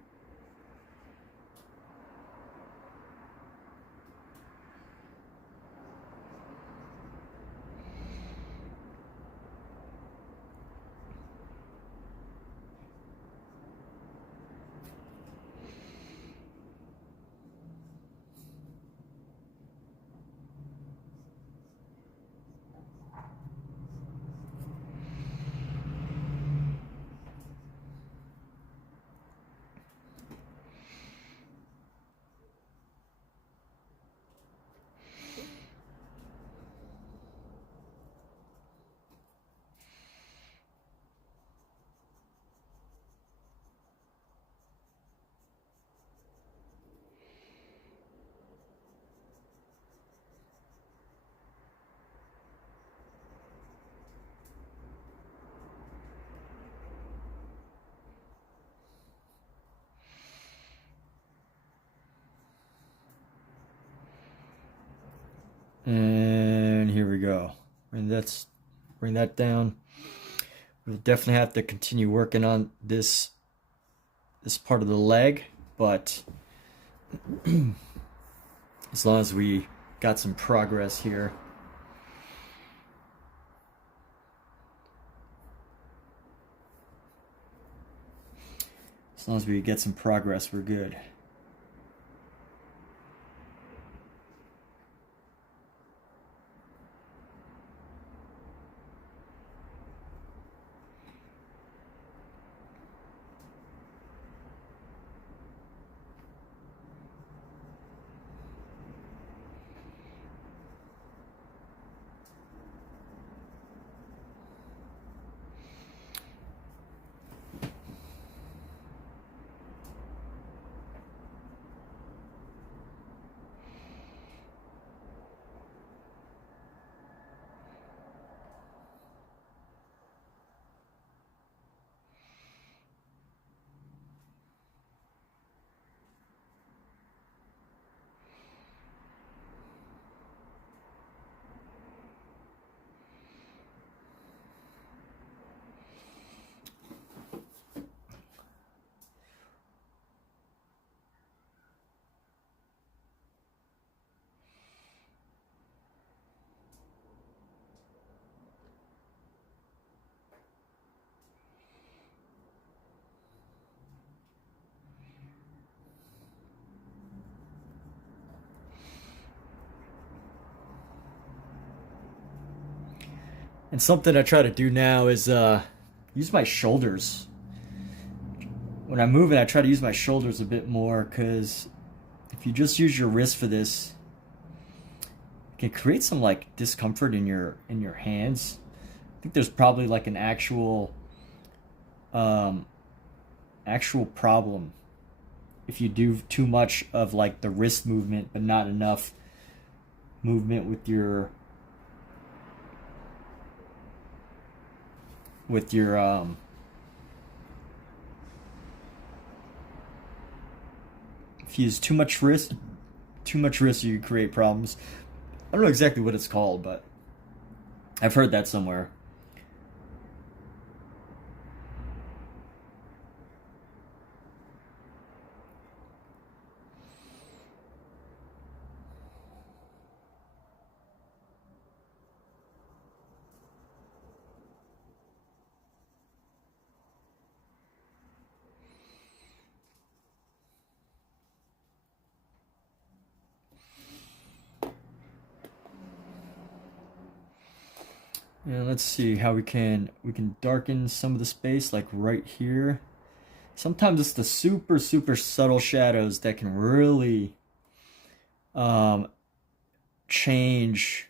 And here we go. And let's bring that down. We'll definitely have to continue working on this part of the leg, but as long as we got some progress here. As long as we get some progress, we're good. And something I try to do now is use my shoulders. When I'm moving, I try to use my shoulders a bit more, because if you just use your wrist for this, it can create some like discomfort in your hands. I think there's probably like an actual problem if you do too much of like the wrist movement but not enough movement with your if you use too much wrist, you can create problems. I don't know exactly what it's called, but I've heard that somewhere. And let's see how we can darken some of the space, like right here. Sometimes it's the super subtle shadows that can really change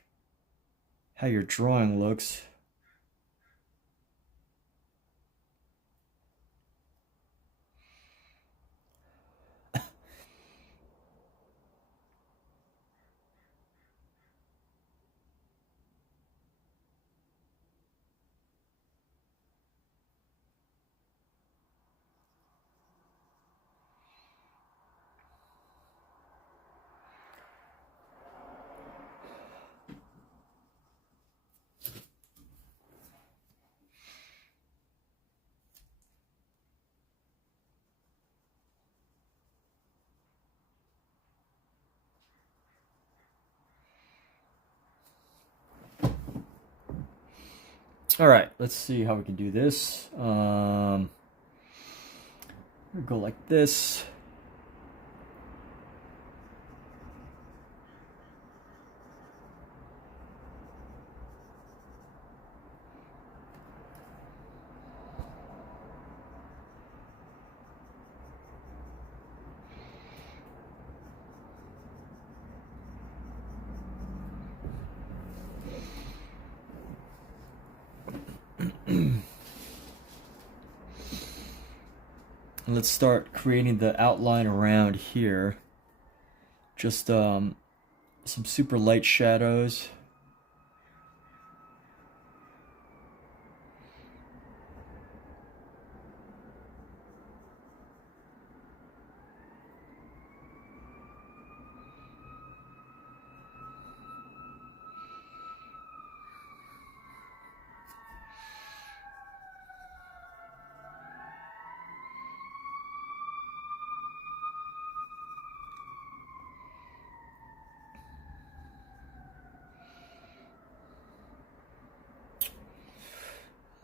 how your drawing looks. All right, let's see how we can do this. We'll go like this. Let's start creating the outline around here. Just some super light shadows.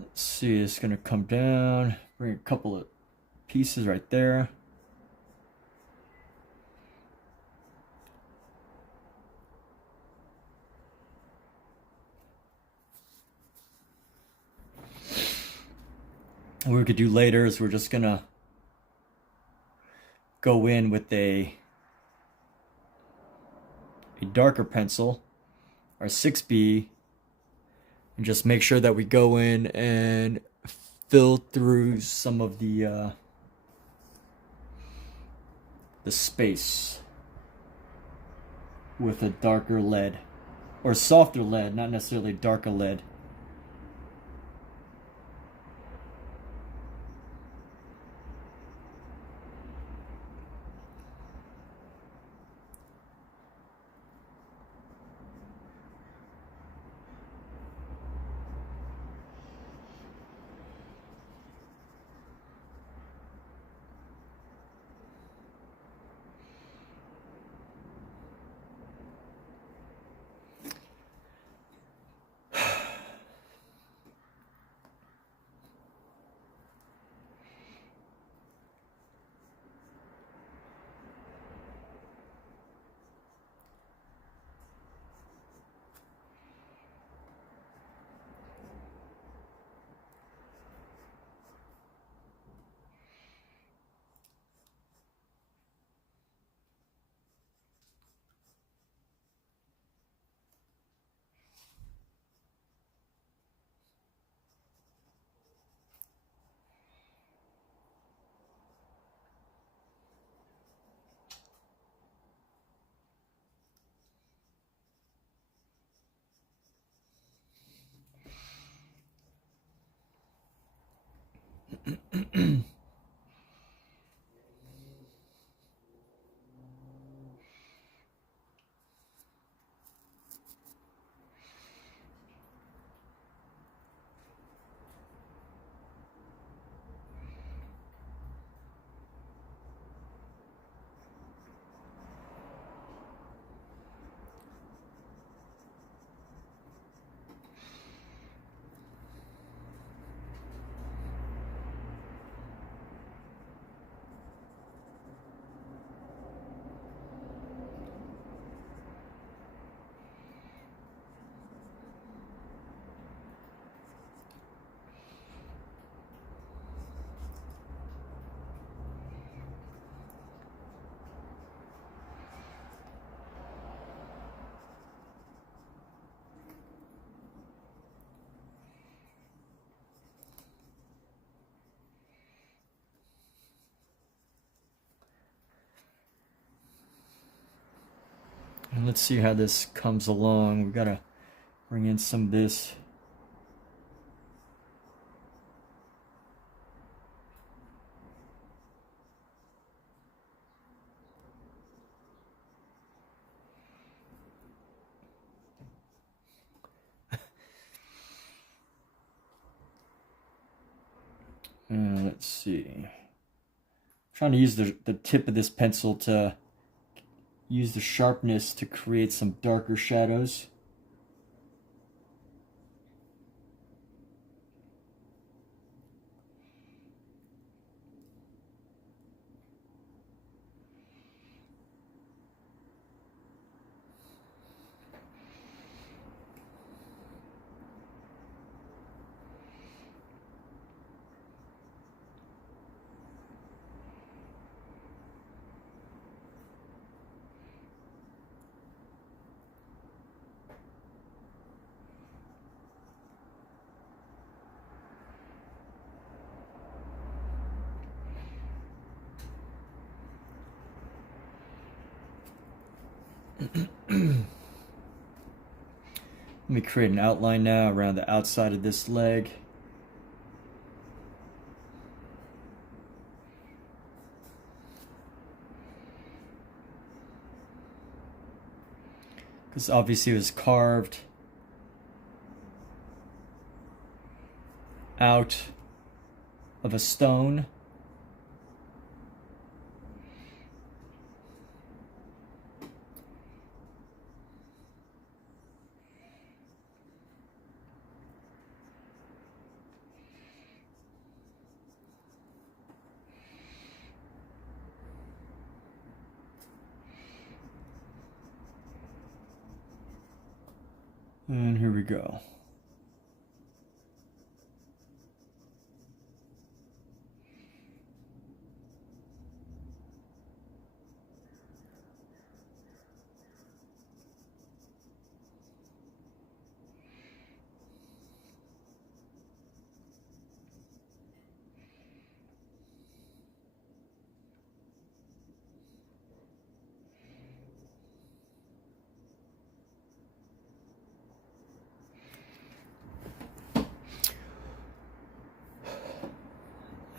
Let's see, it's gonna come down, bring a couple of pieces right there. What we could do later is we're just gonna go in with a darker pencil, our 6B, and just make sure that we go in and fill through some of the space with a darker lead, or softer lead, not necessarily darker lead. And let's see how this comes along. We gotta bring in some of this. Let's see. I'm trying to use the tip of this pencil to use the sharpness to create some darker shadows. Let me create an outline now around the outside of this leg. Because obviously it was carved out of a stone. And here we go.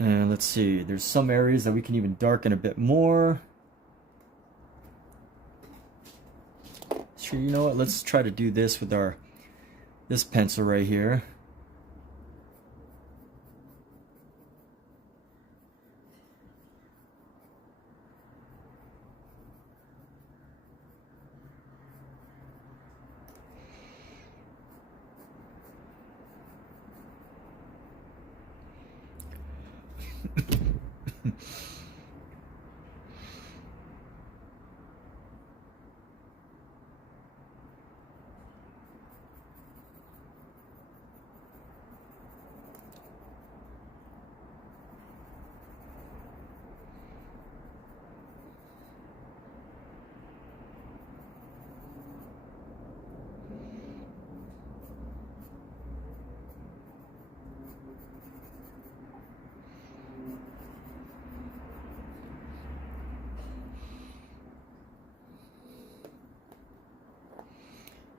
And let's see, there's some areas that we can even darken a bit more. So you know what, let's try to do this with this pencil right here.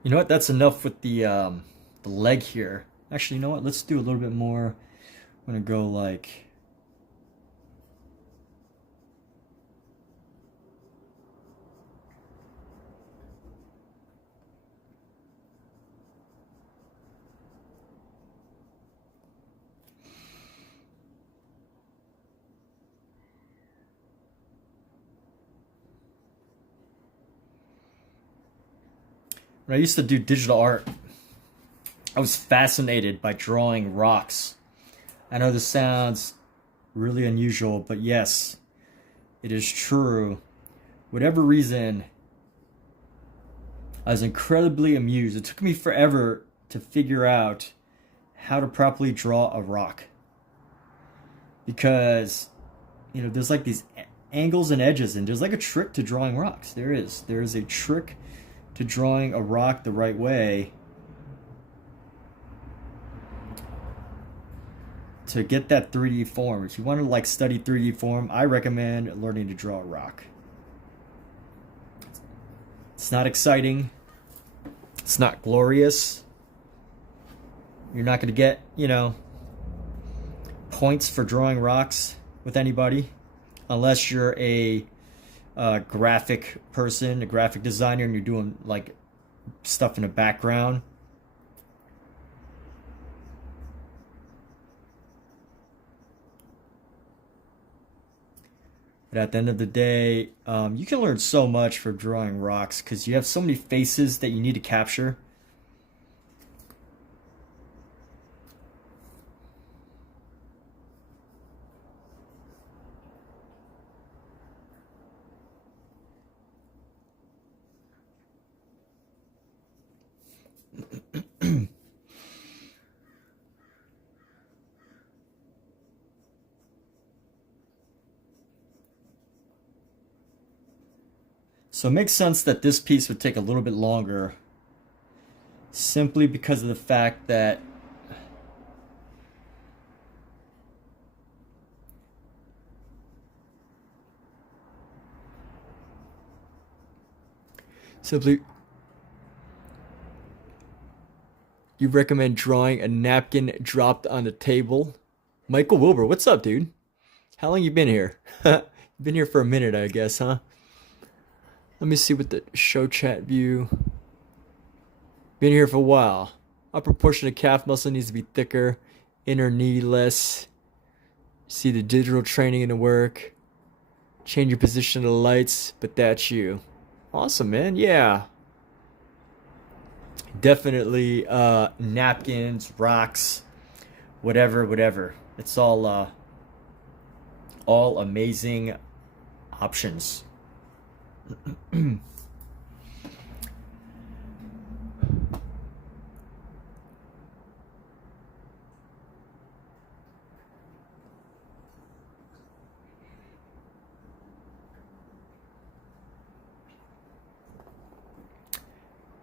You know what? That's enough with the leg here. Actually, you know what? Let's do a little bit more I'm gonna go like when I used to do digital art, I was fascinated by drawing rocks. I know this sounds really unusual, but yes, it is true. Whatever reason, I was incredibly amused. It took me forever to figure out how to properly draw a rock. Because, you know, there's like these angles and edges, and there's like a trick to drawing rocks. There is. There is a trick to drawing a rock the right way to get that 3D form. If you want to like study 3D form, I recommend learning to draw a rock. It's not exciting. It's not glorious. You're not going to get, you know, points for drawing rocks with anybody unless you're a graphic person, a graphic designer, and you're doing like stuff in the background. But at the end of the day, you can learn so much from drawing rocks because you have so many faces that you need to capture. So it makes sense that this piece would take a little bit longer simply because of the fact that you recommend drawing a napkin dropped on the table. Michael Wilbur, what's up, dude? How long you been here? You've been here for a minute, I guess, huh? Let me see what the show chat view. Been here for a while. Upper portion of calf muscle needs to be thicker. Inner knee less. See the digital training in the work. Change your position of the lights, but that's you. Awesome, man. Yeah. Definitely napkins, rocks, whatever. It's all amazing options.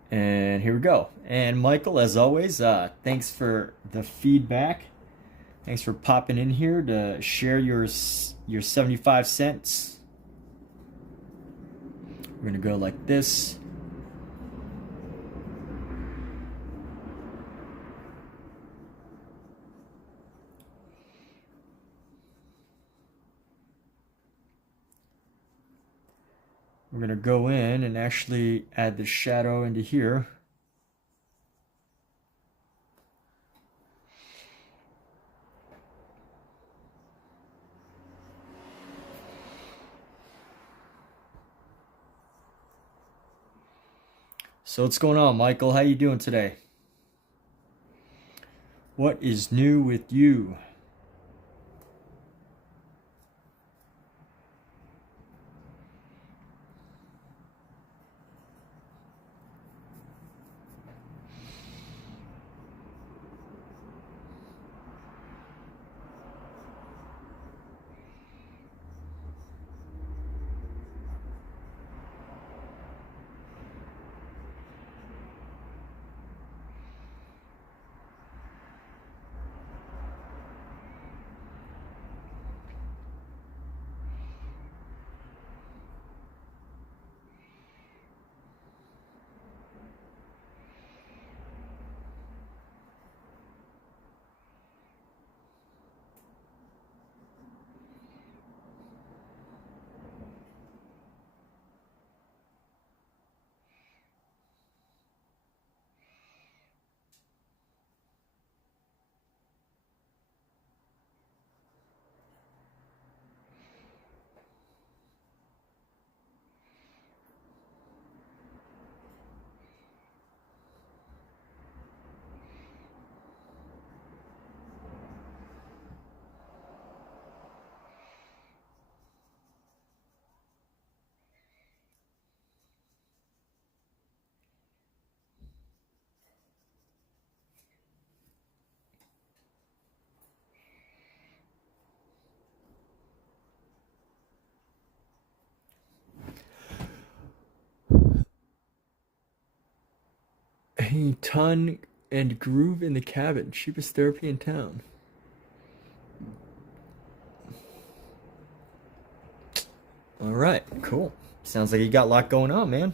And here we go. And Michael, as always, thanks for the feedback. Thanks for popping in here to share your 75 cents. We're gonna go like this. We're gonna go in and actually add the shadow into here. So what's going on, Michael? How you doing today? What is new with you? Ton and groove in the cabin. Cheapest therapy in town. All right, cool. Sounds like you got a lot going on, man.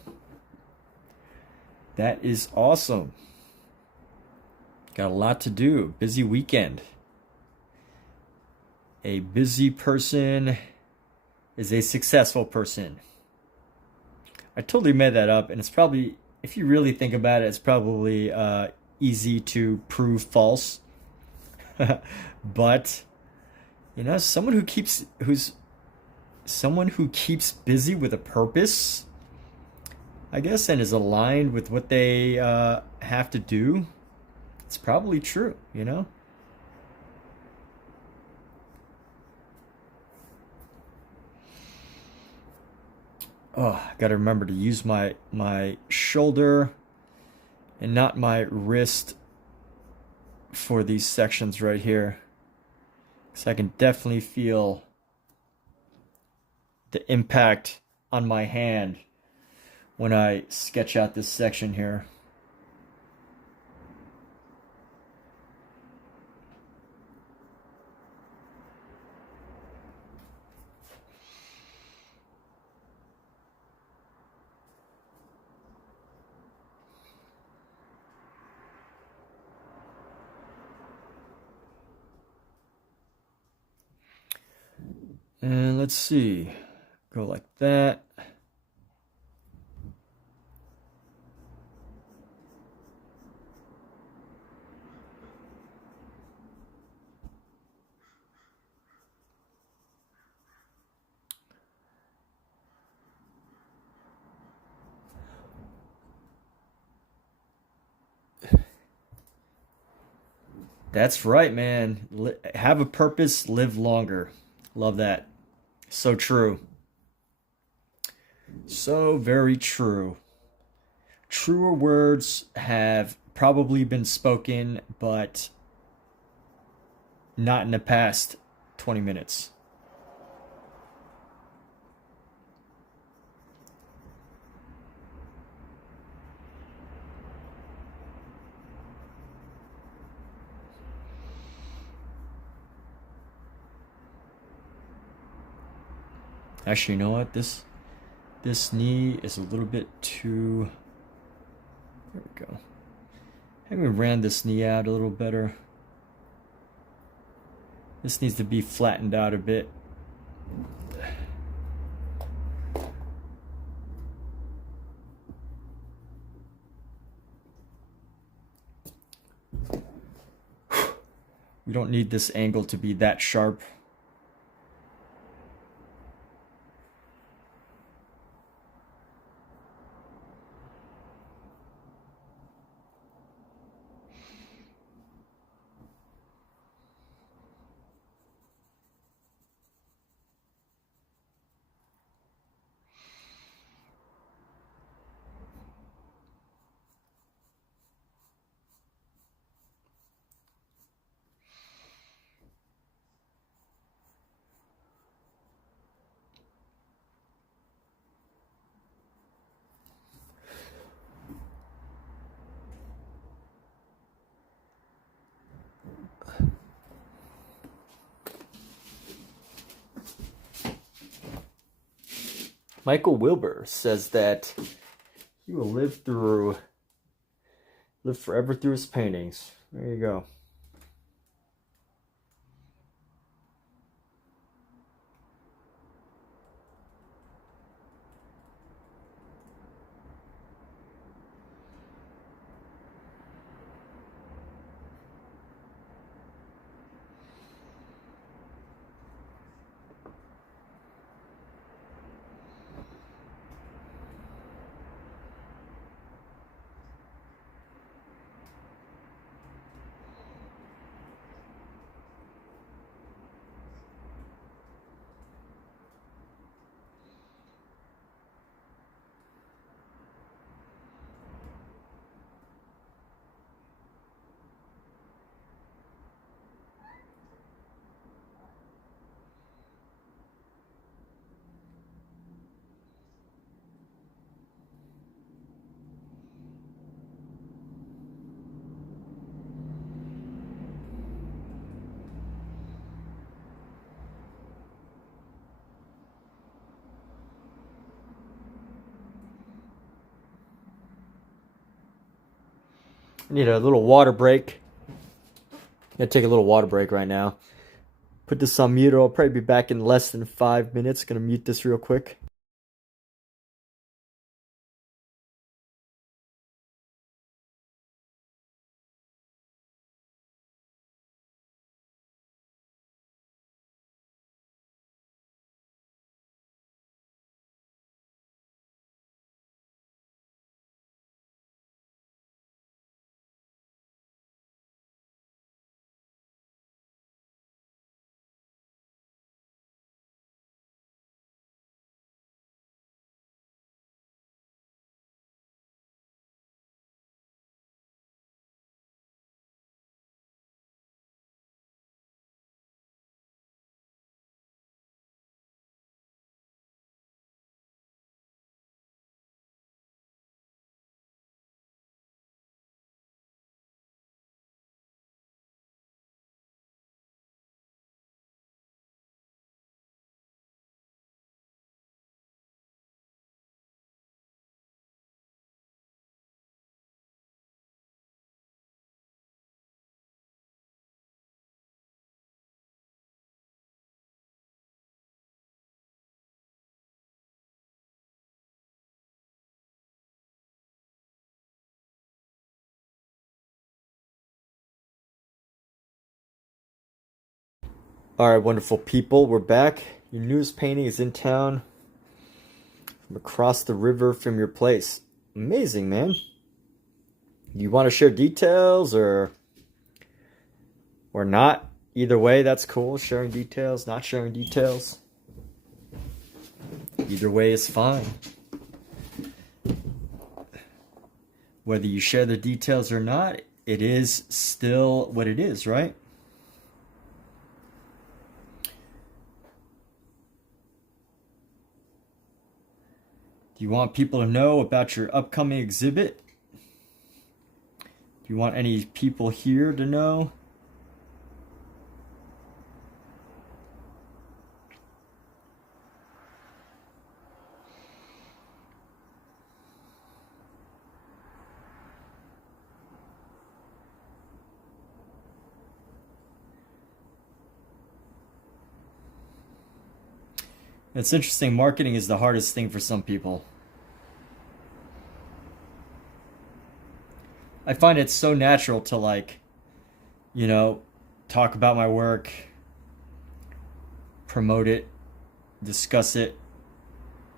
That is awesome. Got a lot to do. Busy weekend. A busy person is a successful person. I totally made that up, and it's probably, if you really think about it, it's probably easy to prove false. But you know, someone who keeps busy with a purpose, I guess, and is aligned with what they have to do, it's probably true, you know? Oh, I gotta remember to use my shoulder and not my wrist for these sections right here. So I can definitely feel the impact on my hand when I sketch out this section here. And let's see, go like that. That's right, man. Have a purpose, live longer. Love that. So true. So very true. Truer words have probably been spoken, but not in the past 20 minutes. Actually, you know what? This knee is a little bit too... There we go. Maybe we ran this knee out a little better. This needs to be flattened out a bit. We don't need this angle to be that sharp. Michael Wilbur says that he will live forever through his paintings. There you go. I need a little water break. Gonna take a little water break right now. Put this on mute. I'll probably be back in less than 5 minutes. Gonna mute this real quick. All right, wonderful people, we're back. Your newest painting is in town from across the river from your place. Amazing, man. You want to share details or not? Either way, that's cool. Sharing details, not sharing details. Either way is fine. Whether you share the details or not, it is still what it is, right? Do you want people to know about your upcoming exhibit? Do you want any people here to know? It's interesting, marketing is the hardest thing for some people. I find it so natural to, like, you know, talk about my work, promote it, discuss it,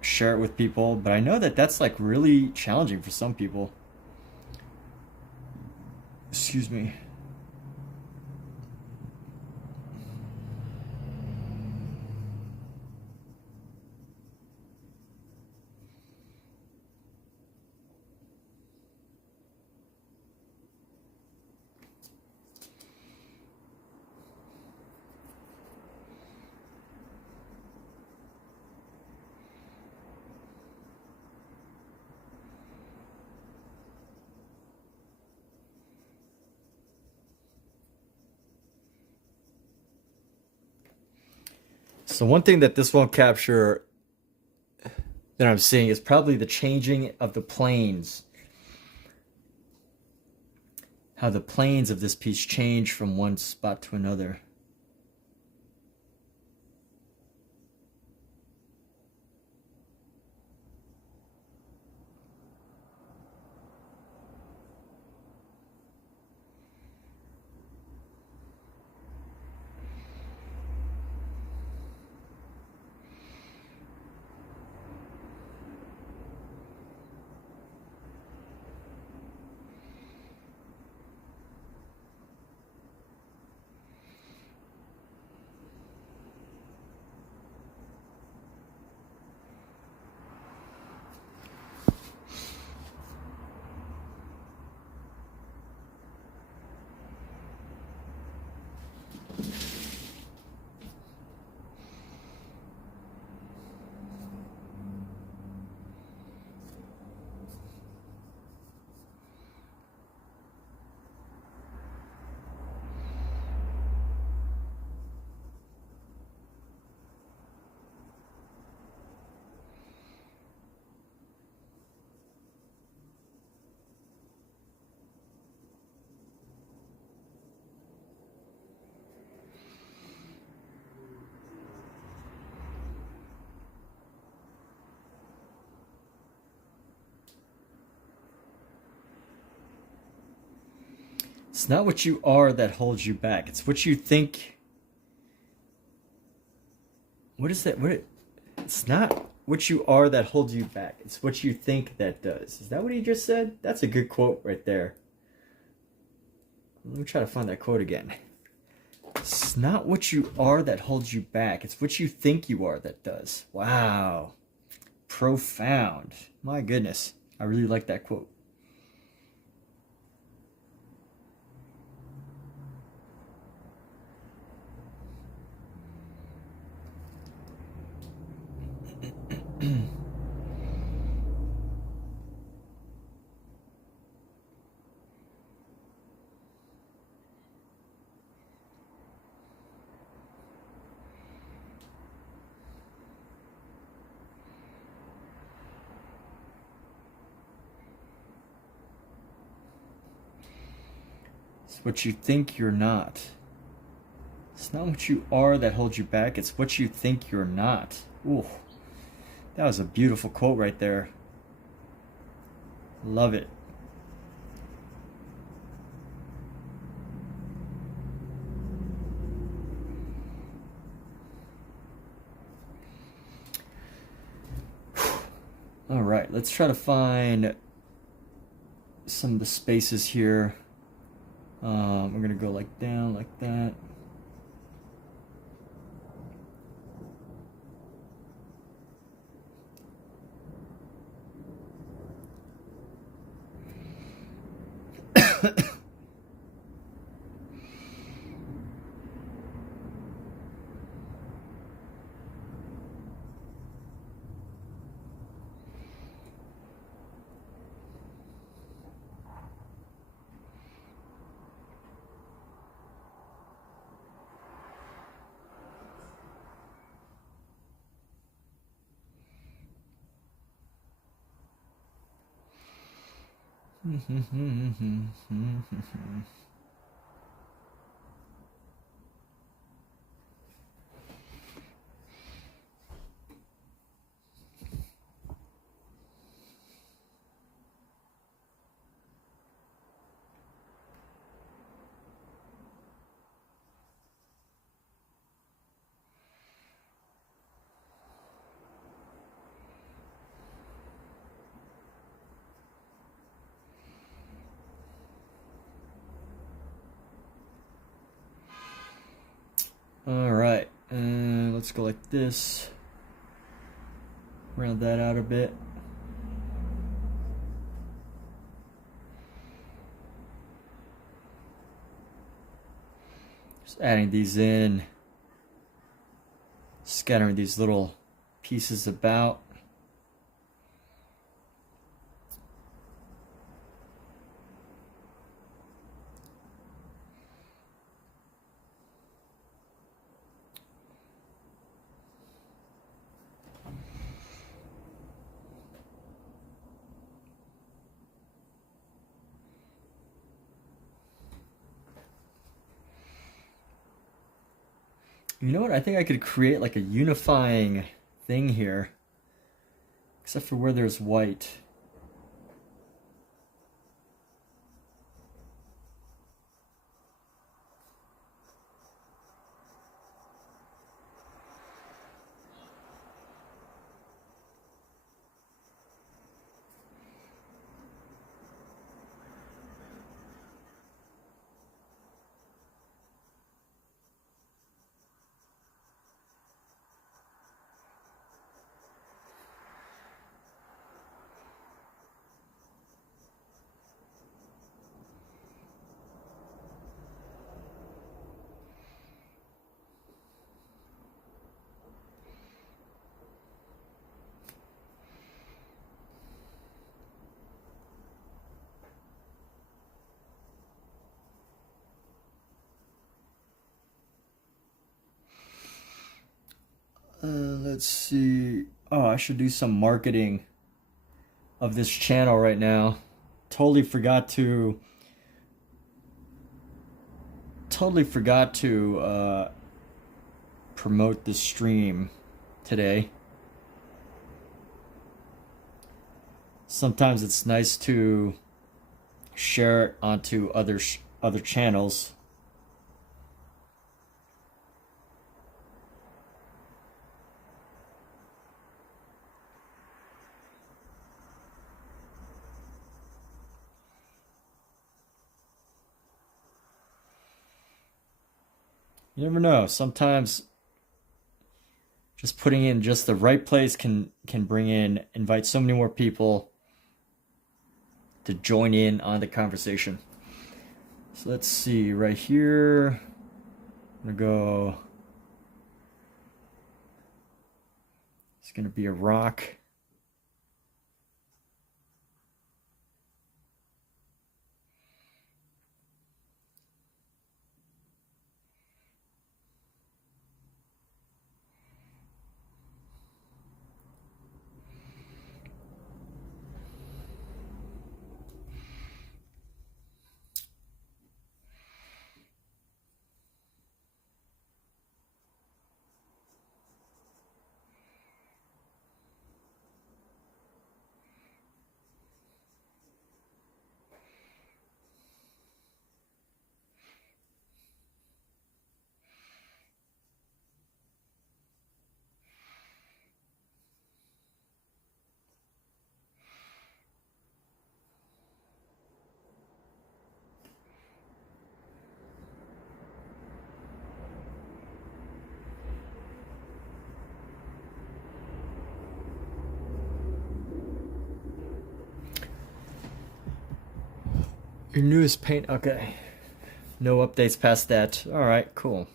share it with people, but I know that that's like really challenging for some people. Excuse me. So one thing that this won't capture that I'm seeing is probably the changing of the planes. How the planes of this piece change from one spot to another. It's not what you are that holds you back. It's what you think. What is that? It's not what you are that holds you back. It's what you think that does. Is that what he just said? That's a good quote right there. Let me try to find that quote again. It's not what you are that holds you back. It's what you think you are that does. Wow. Profound. My goodness. I really like that quote. It's what you think you're not. It's not what you are that holds you back. It's what you think you're not. Ooh, that was a beautiful quote right there. Love it. All right, let's try to find some of the spaces here. We're gonna go like down like that. All right, let's go like this. Round that out a bit. Just adding these in, scattering these little pieces about. You know what? I think I could create like a unifying thing here, except for where there's white. Let's see. Oh, I should do some marketing of this channel right now. Totally forgot to promote the stream today. Sometimes it's nice to share it onto other channels. You never know. Sometimes just putting in just the right place can invite so many more people to join in on the conversation. So let's see right here. I'm gonna go. It's gonna be a rock. Your newest paint, okay. No updates past that. All right, cool.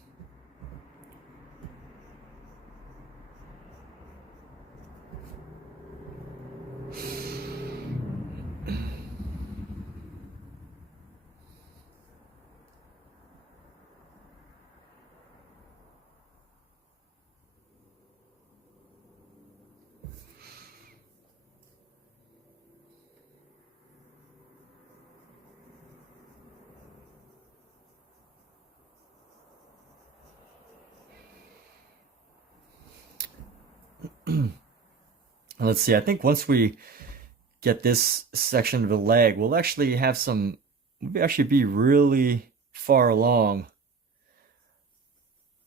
Let's see, I think once we get this section of the leg, we'll actually be really far along.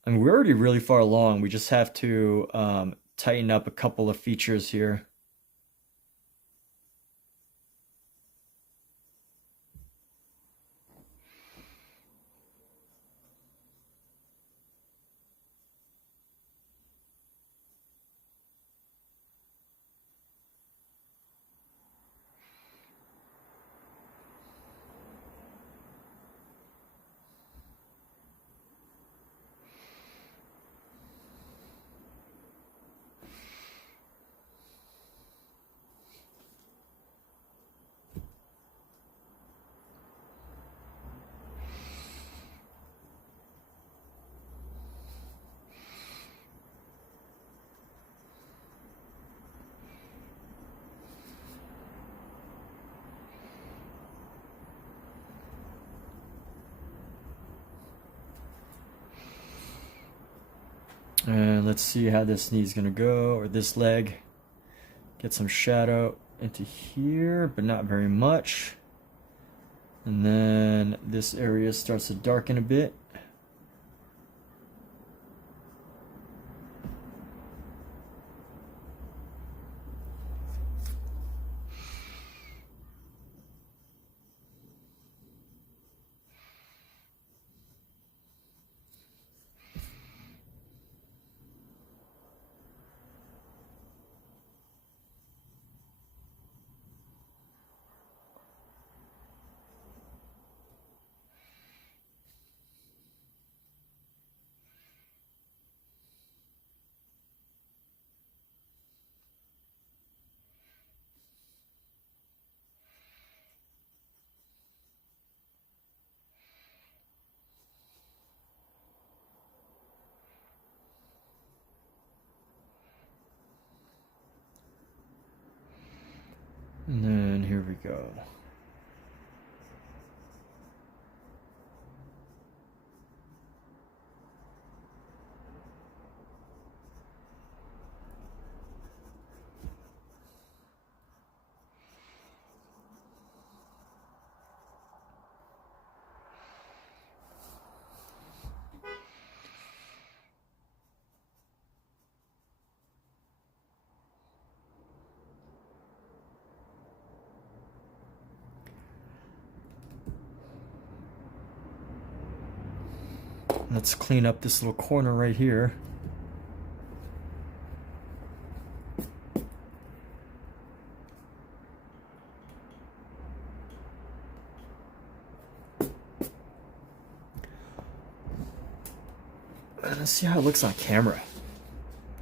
I mean, we're already really far along. We just have to tighten up a couple of features here. And let's see how this knee's gonna go, or this leg. Get some shadow into here, but not very much. And then this area starts to darken a bit. And then here we go. Let's clean up this little corner right here. Let's see how it looks on camera.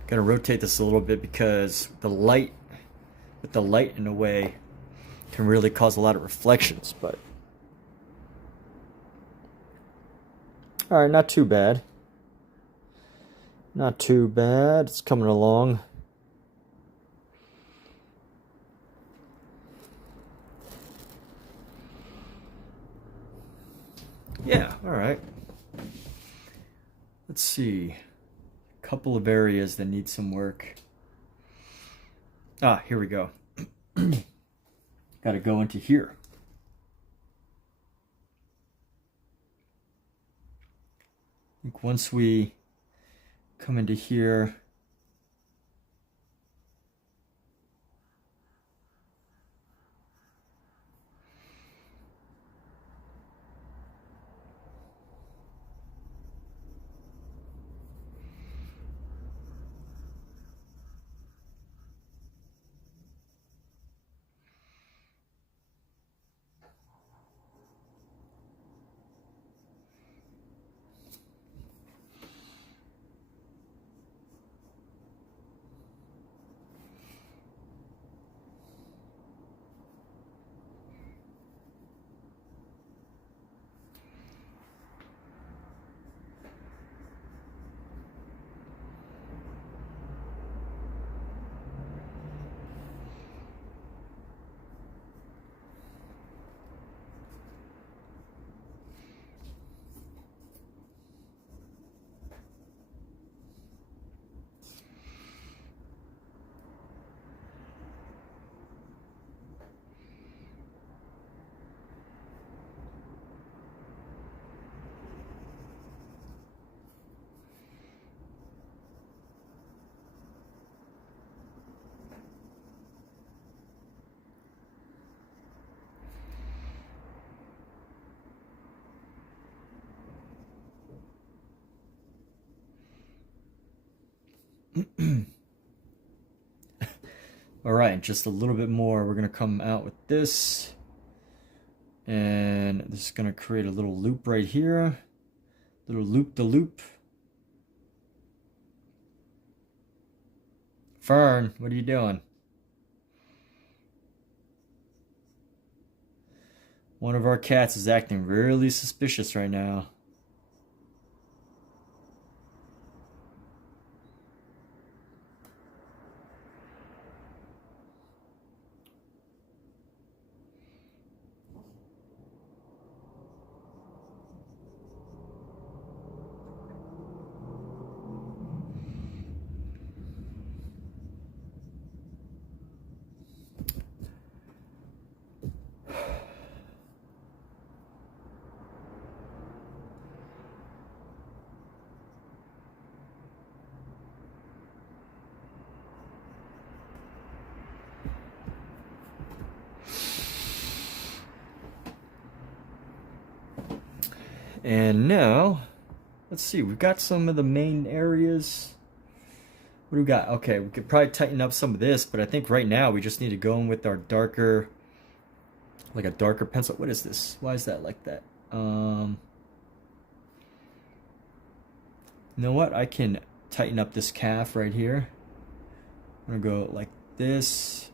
Gotta rotate this a little bit because the light, with the light in a way, can really cause a lot of reflections, but all right, not too bad. Not too bad. It's coming along. Yeah, all right. Let's see. A couple of areas that need some work. Ah, here we go. Got to go into here. I think once we come into here, all right, just a little bit more. We're gonna come out with this, and this is gonna create a little loop right here, little loop the loop. Fern, what are you doing? One of our cats is acting really suspicious right now. And now, let's see, we've got some of the main areas. What do we got? Okay, we could probably tighten up some of this, but I think right now we just need to go in with our darker, like a darker pencil. What is this? Why is that like that? You know what? I can tighten up this calf right here. I'm gonna go like this.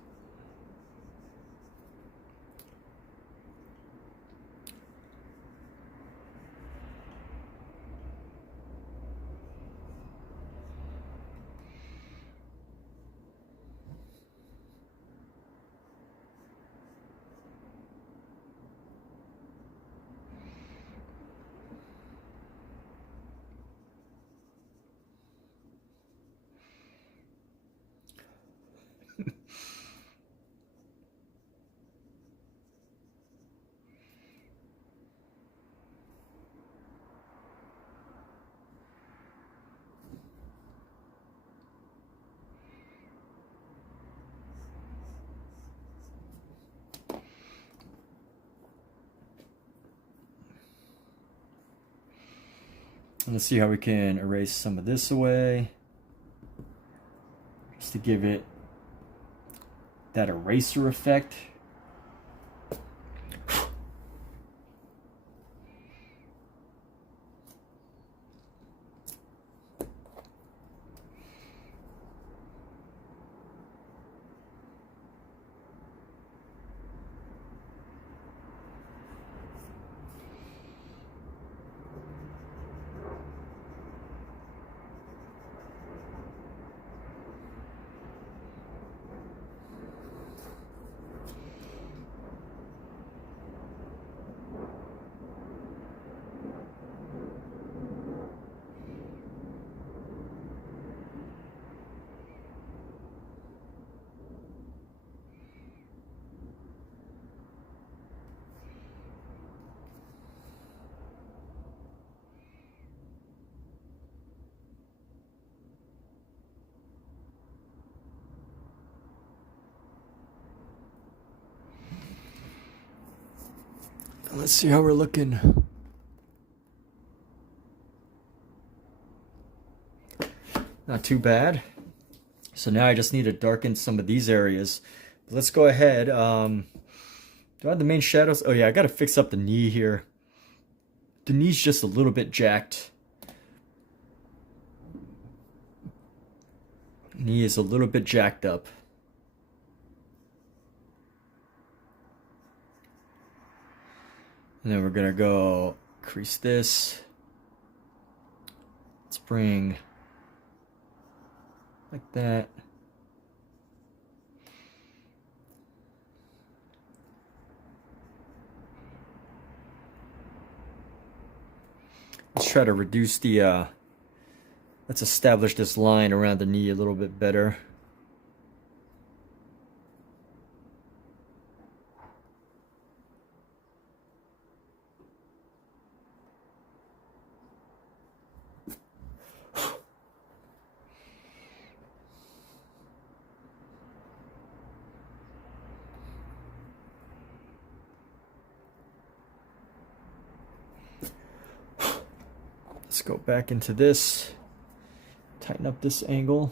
Let's see how we can erase some of this away, just to give it that eraser effect. Let's see how we're looking. Not too bad. So now I just need to darken some of these areas. But let's go ahead. Do I have the main shadows? Oh yeah, I gotta fix up the knee here. The knee's just a little bit jacked. Knee is a little bit jacked up. And then we're gonna go crease this. Let's bring like that. Let's try to reduce the, let's establish this line around the knee a little bit better. Let's go back into this, tighten up this angle.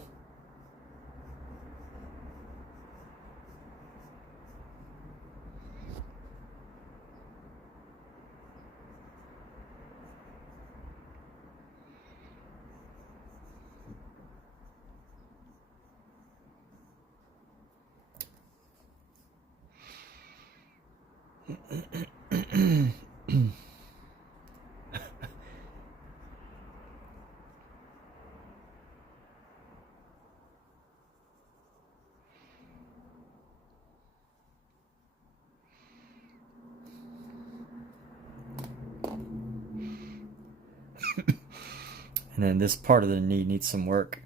And then this part of the knee needs some work.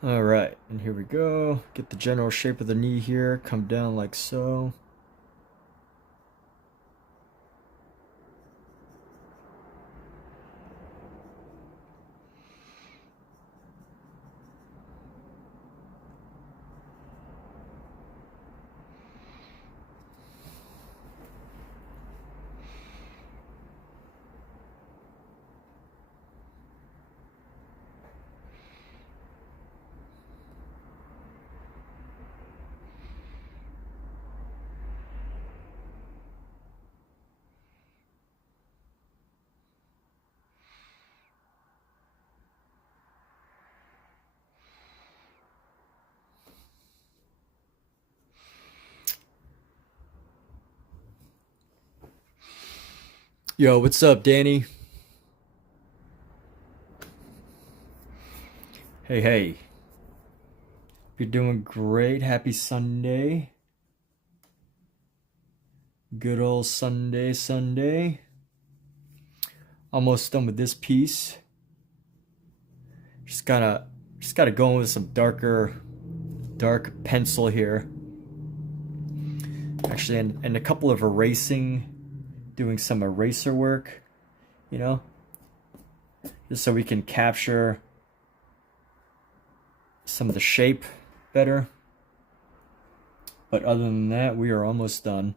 All right, and here we go. Get the general shape of the knee here, come down like so. Yo, what's up, Danny? Hey, hey. you're doing great. Happy Sunday. Good old Sunday. Almost done with this piece. Just gotta go in with some dark pencil here. Actually, and a couple of doing some eraser work, you know, just so we can capture some of the shape better. But other than that, we are almost done.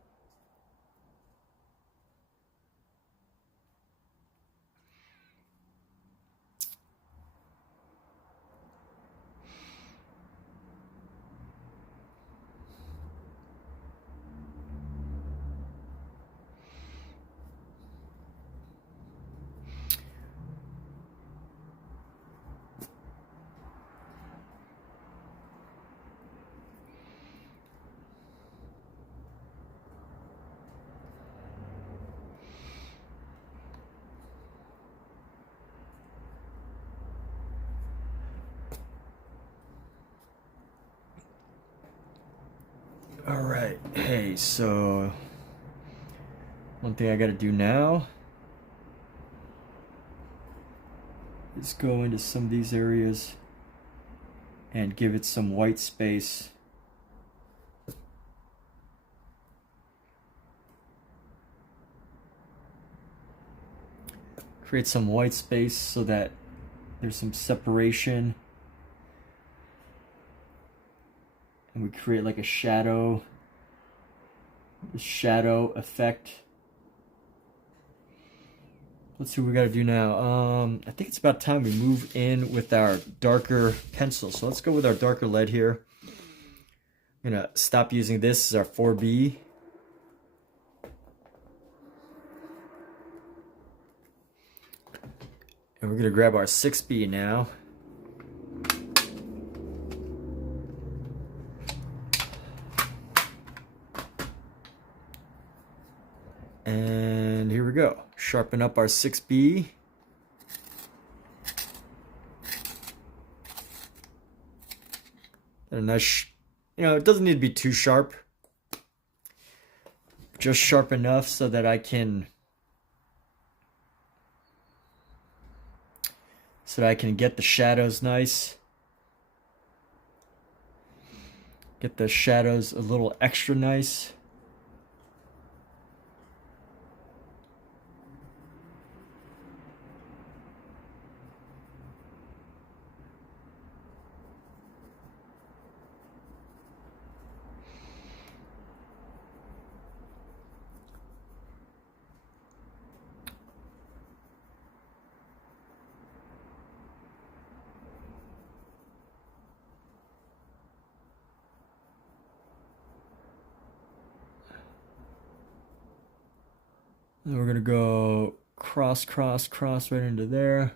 All right, hey, so one thing I gotta do now is go into some of these areas and give it some white space. Create some white space so that there's some separation. And we create like a shadow effect. Let's see what we gotta do now. I think it's about time we move in with our darker pencil. So let's go with our darker lead here. I'm gonna stop using this as our 4B. And we're gonna grab our 6B now. And here we go. Sharpen up our 6B. And a nice, it doesn't need to be too sharp. Just sharp enough so that I can get the shadows nice. Get the shadows a little extra nice. And we're gonna go cross right into there.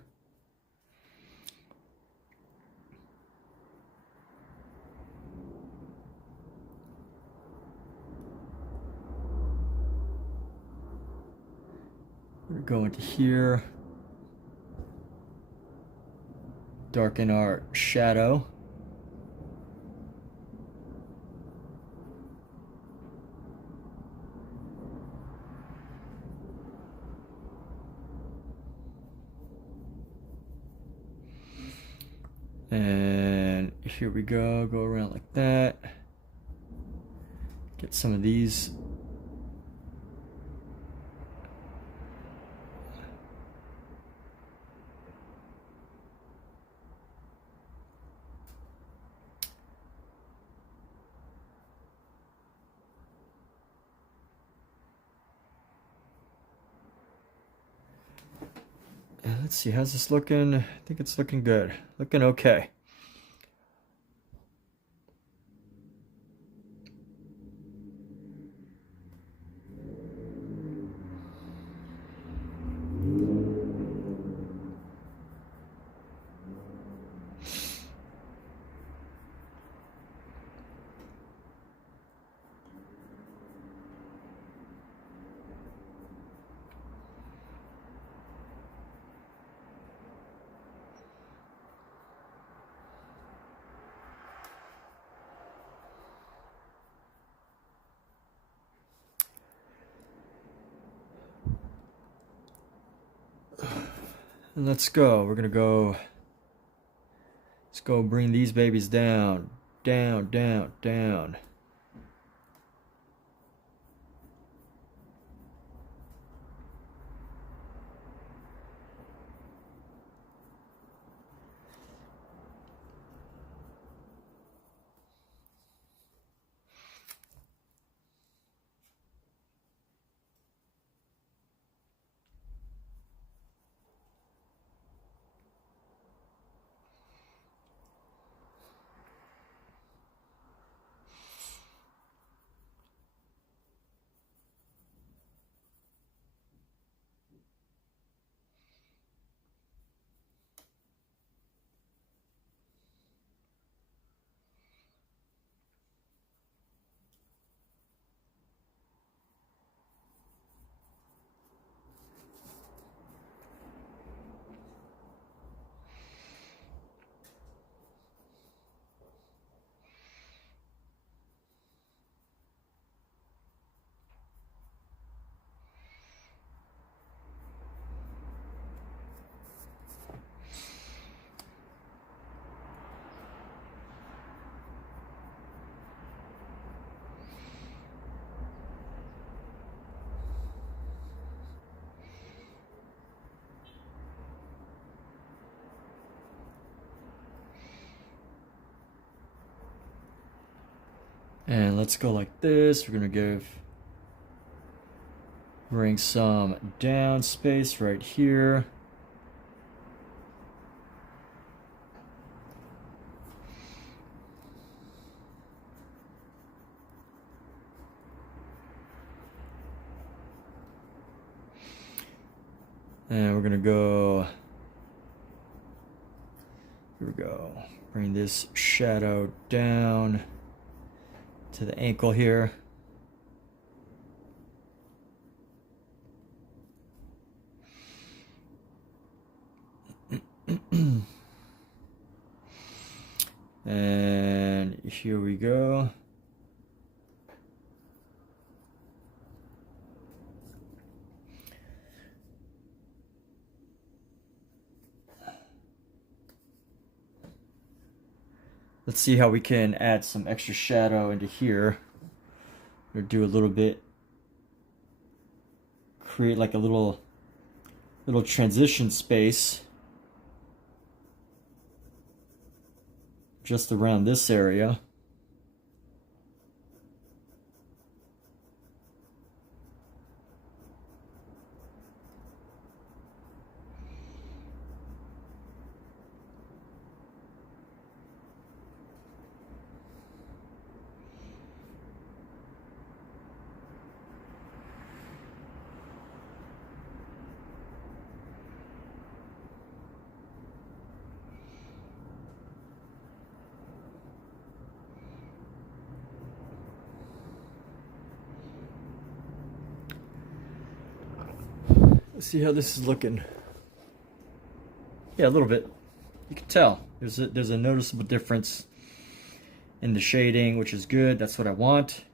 We're gonna go into here. Darken our shadow. And here we go around like that. Get some of these. And let's see, how's this looking? I think it's looking good. Looking okay. And let's go. We're gonna go. Let's go bring these babies down, down, down, down. And let's go like this. We're gonna bring some down space right here. And we're gonna go, here we go. Bring this shadow down to the ankle here. And here we go. Let's see how we can add some extra shadow into here. Or do a little bit, create like a little transition space just around this area. Let's see how this is looking. Yeah, a little bit. You can tell there's a noticeable difference in the shading, which is good. That's what I want.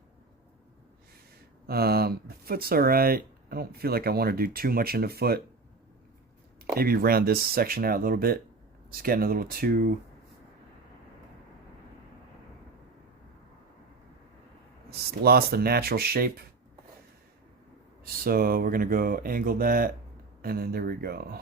The foot's all right. I don't feel like I want to do too much in the foot. Maybe round this section out a little bit. It's getting a little too. It's lost the natural shape. So we're gonna go angle that, and then there we go.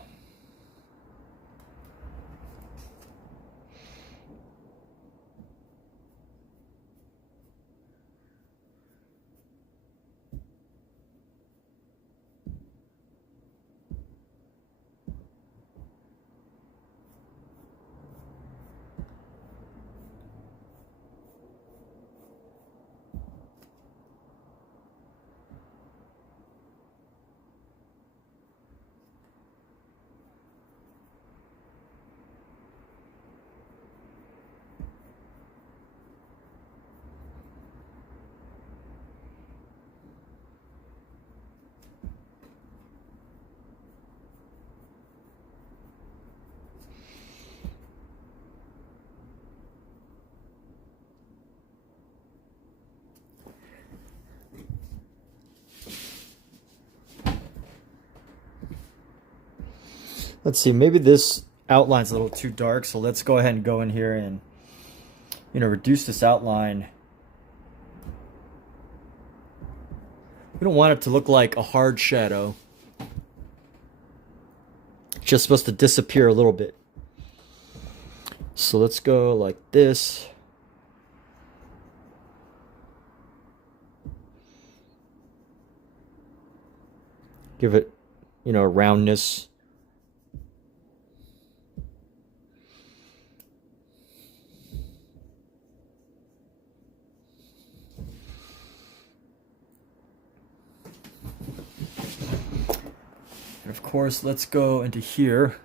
Let's see, maybe this outline's a little too dark, so let's go ahead and go in here and, you know, reduce this outline. We don't want it to look like a hard shadow. It's just supposed to disappear a little bit. So let's go like this. Give it, you know, a roundness. And of course, let's go into here.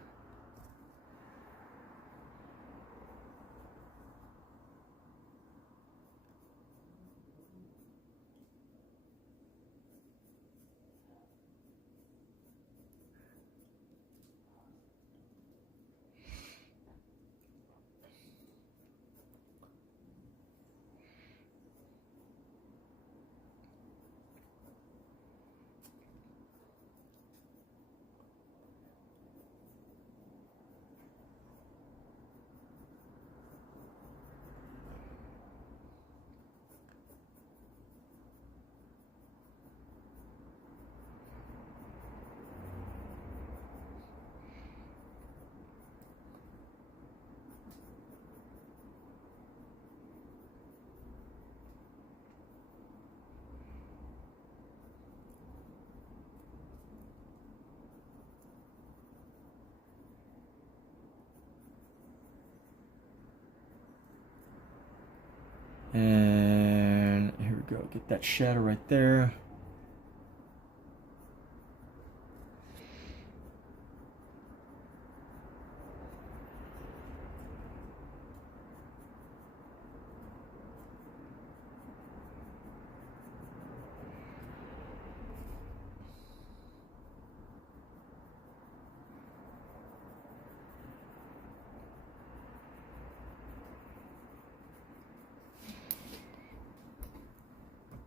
And here we go, get that shadow right there.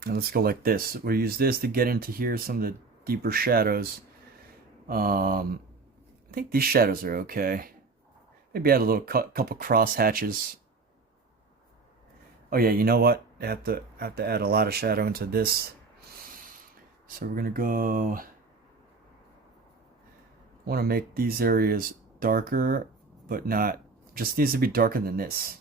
And let's go like this. We'll use this to get into here, some of the deeper shadows. I think these shadows are okay. Maybe add a little couple cross hatches. Oh yeah, you know what? I have to add a lot of shadow into this. So we're gonna go. I want to make these areas darker, but not. Just needs to be darker than this.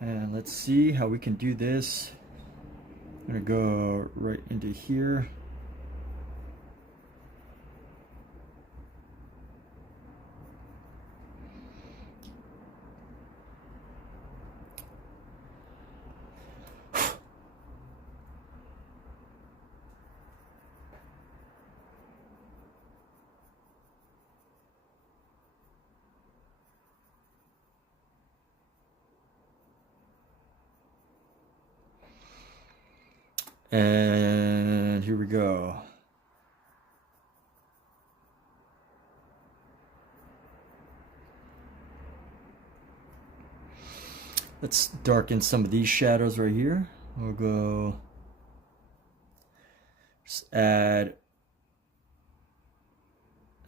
And let's see how we can do this. I'm gonna go right into here. And here we go. Let's darken some of these shadows right here. We'll go just add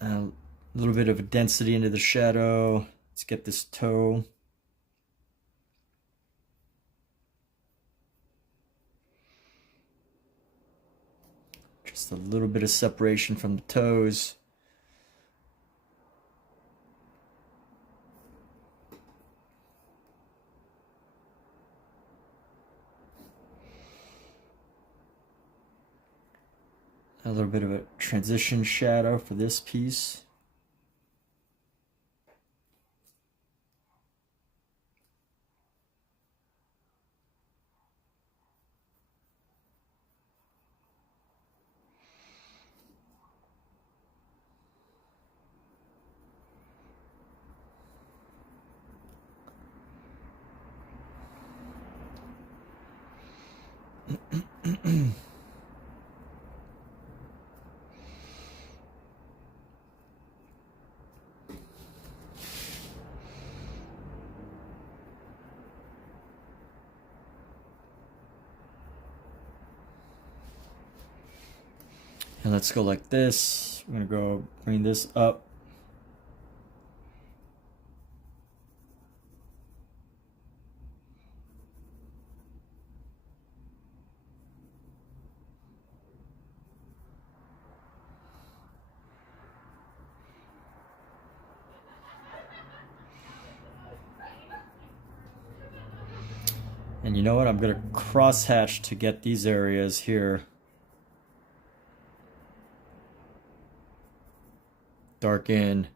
a little bit of a density into the shadow. Let's get this toe. Just a little bit of separation from the toes. A little bit of a transition shadow for this piece. And let's go like this. I'm gonna go bring this up. And you know what? I'm gonna crosshatch to get these areas here darken.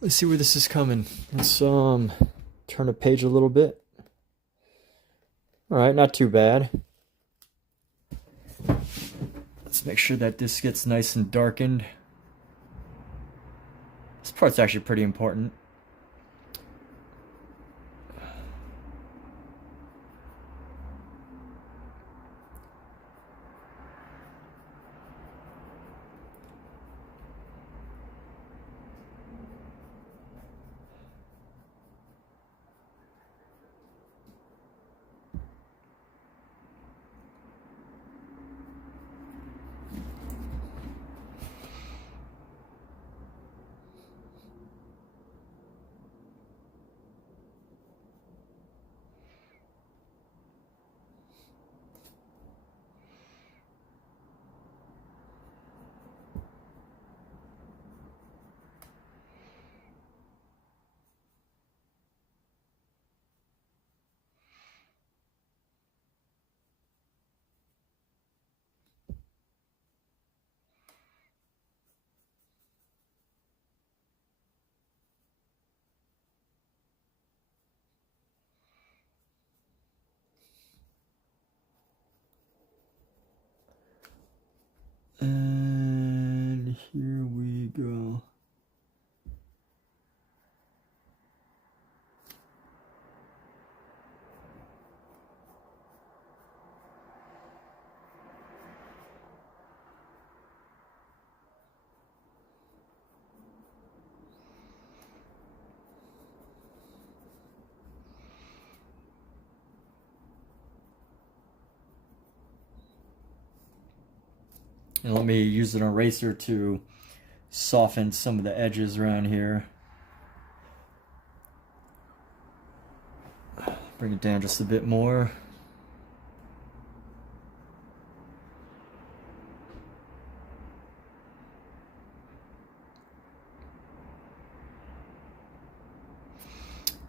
Let's see where this is coming. Let's turn the page a little bit. All right, not too bad. Let's make sure that this gets nice and darkened. This part's actually pretty important. And here we go. And let me use an eraser to soften some of the edges around here. Bring it down just a bit more.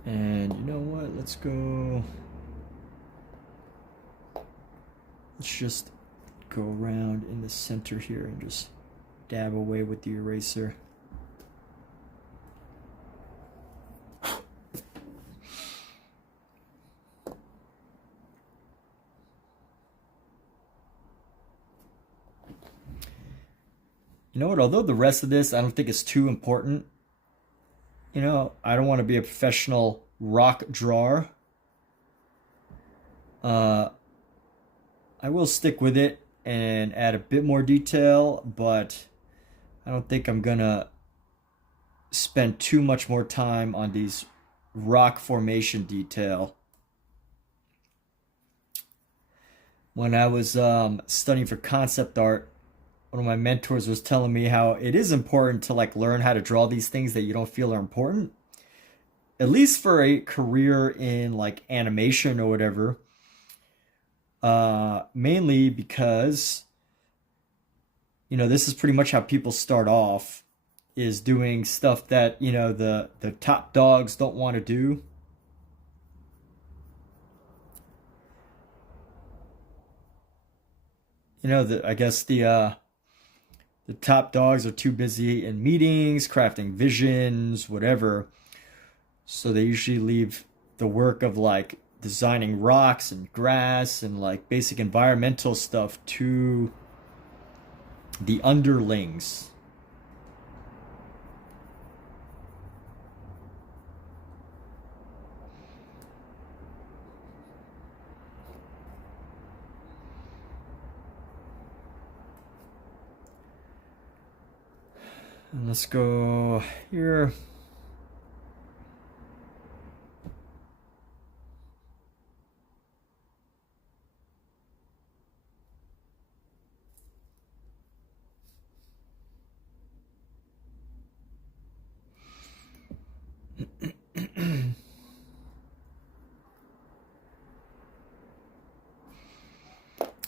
And you know what? Let's go. Let's just go around in the center here and just dab away with the eraser. You know what, although the rest of this I don't think is too important, you know, I don't want to be a professional rock drawer. I will stick with it and add a bit more detail, but I don't think I'm gonna spend too much more time on these rock formation detail. When I was studying for concept art, one of my mentors was telling me how it is important to like learn how to draw these things that you don't feel are important, at least for a career in like animation or whatever. Mainly because, you know, this is pretty much how people start off, is doing stuff that, you know, the top dogs don't want to do. You know, I guess the top dogs are too busy in meetings, crafting visions, whatever. So they usually leave the work of like designing rocks and grass and like basic environmental stuff to the underlings. And let's go here.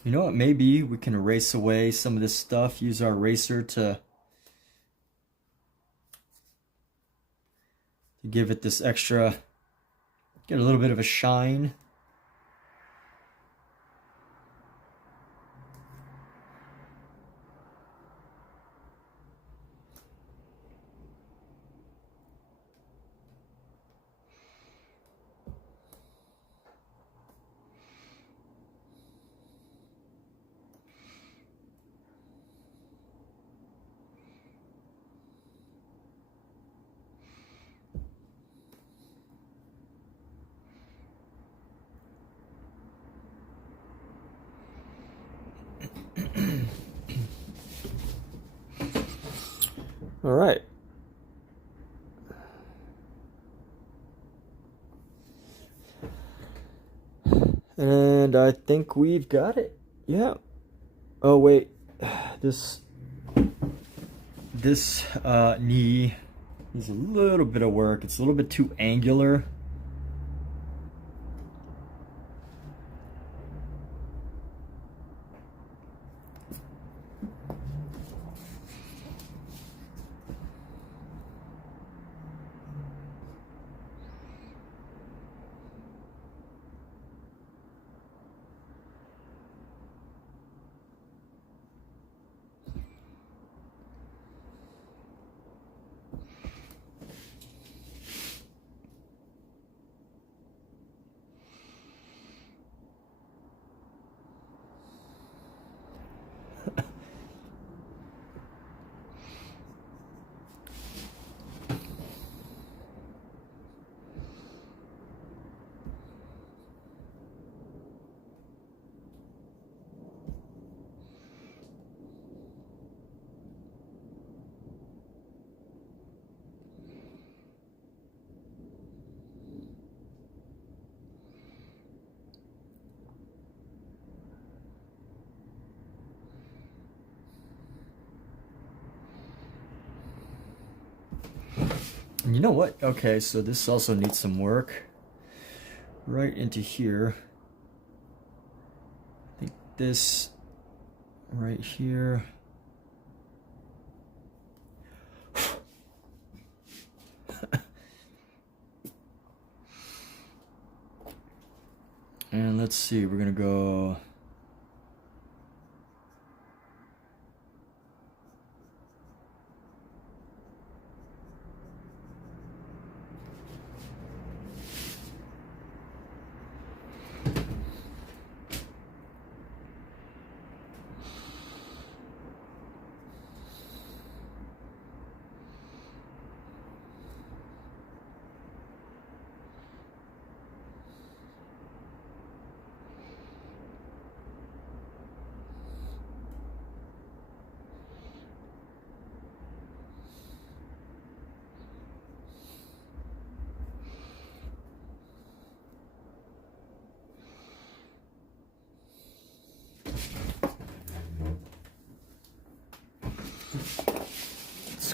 You know what? Maybe we can erase away some of this stuff, use our eraser to give it this extra, get a little bit of a shine. All right. And I think we've got it. Yeah. Oh wait, this knee needs a little bit of work. It's a little bit too angular. And you know what? Okay, so this also needs some work. Right into here. I think this right here. And let's see, we're gonna go.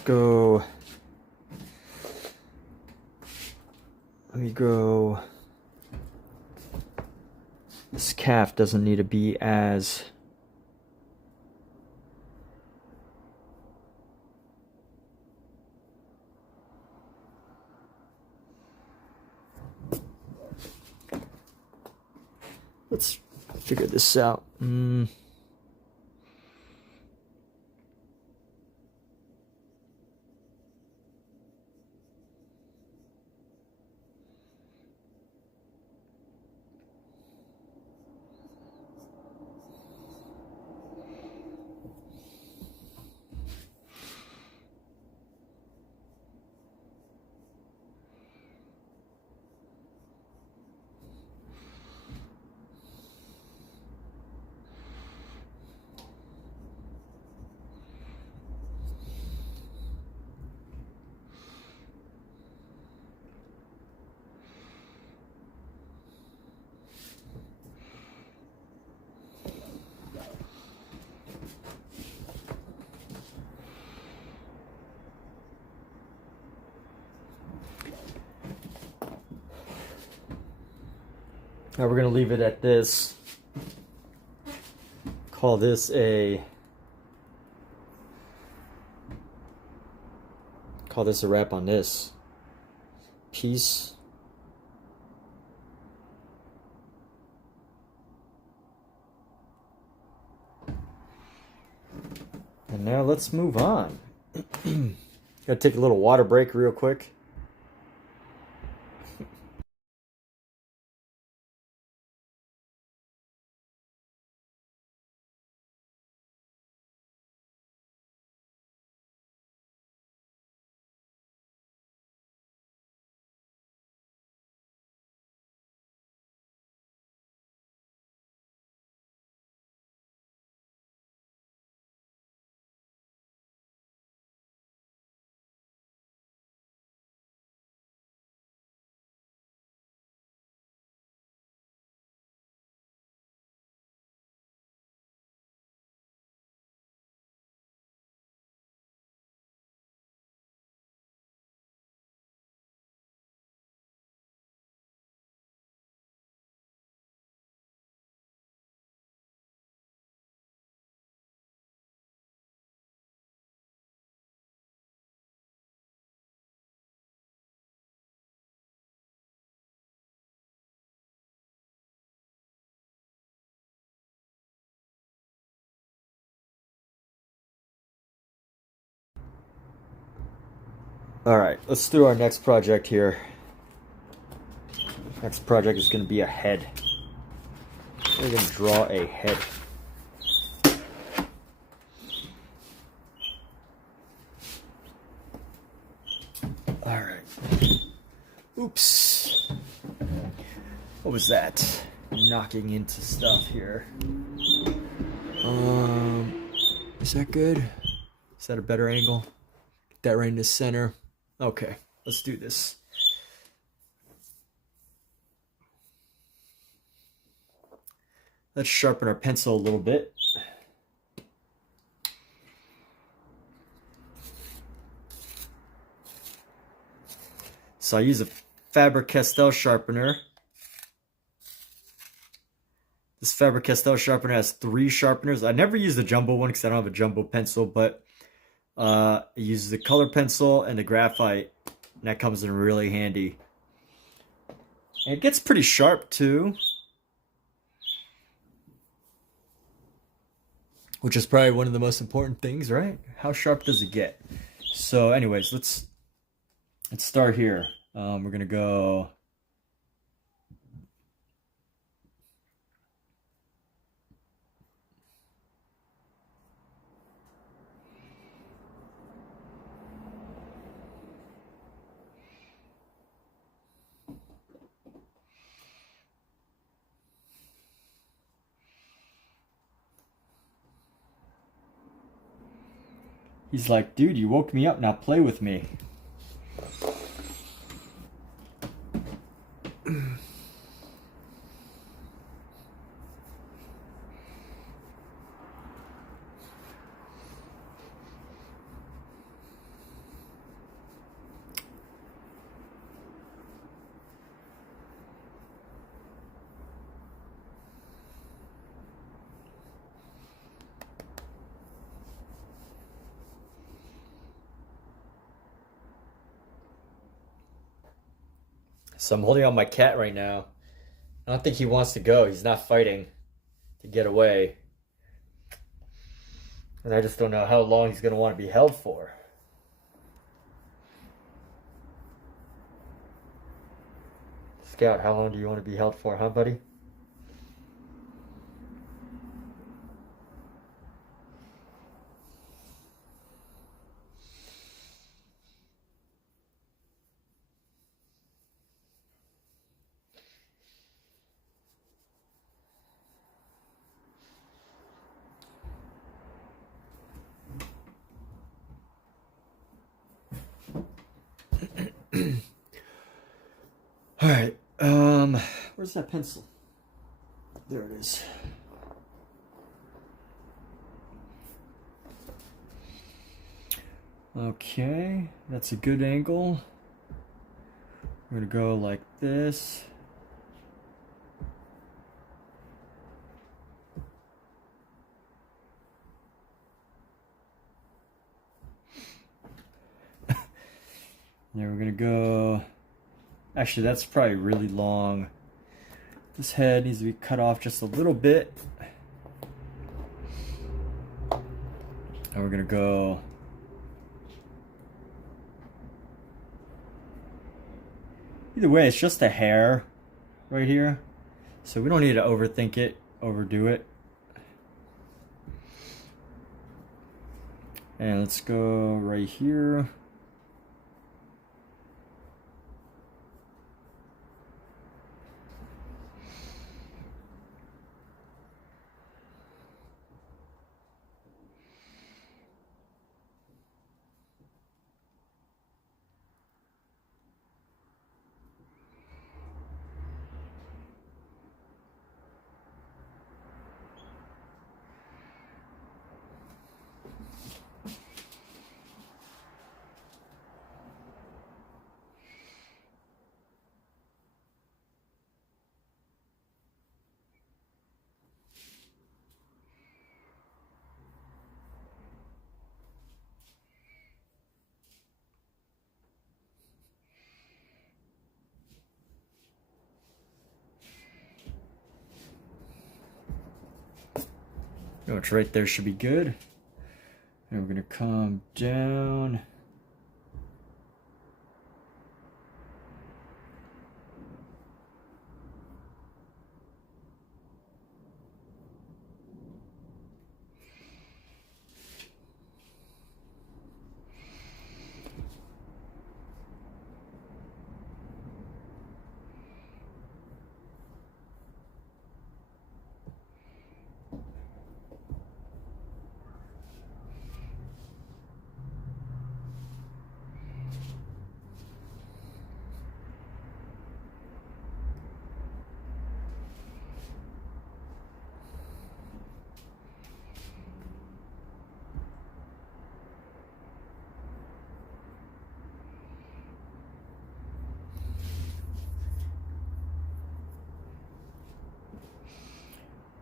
go. Let me go. This calf doesn't need to be as. Let's figure this out. Now we're going to leave it at this. Call this a wrap on this piece. And now let's move on. Gotta take a little water break real quick. Alright, let's do our next project here. Next project is going to be a head. We're going to draw a head. Alright. Oops. What was that? Knocking into stuff here. Is that good? Is that a better angle? Get that right in the center. Okay, let's do this. Let's sharpen our pencil a little bit. So I use a Faber-Castell sharpener. This Faber-Castell sharpener has 3 sharpeners. I never use the jumbo one because I don't have a jumbo pencil, but it uses the color pencil and the graphite, and that comes in really handy. And it gets pretty sharp too, which is probably one of the most important things, right? How sharp does it get? So anyways, let's start here. We're gonna go. He's like, dude, you woke me up, now play with me. So I'm holding on my cat right now. I don't think he wants to go. He's not fighting to get away. And I just don't know how long he's going to want to be held for. Scout, how long do you want to be held for, huh, buddy? All right. Where's that pencil? There it is. Okay, that's a good angle. We're gonna go like this. Then we're gonna go, actually that's probably really long. This head needs to be cut off just a little bit. And we're gonna go either way, it's just a hair right here. So we don't need to overthink it, overdo it. And let's go right here. Oh, it's right there, should be good. And we're gonna come down.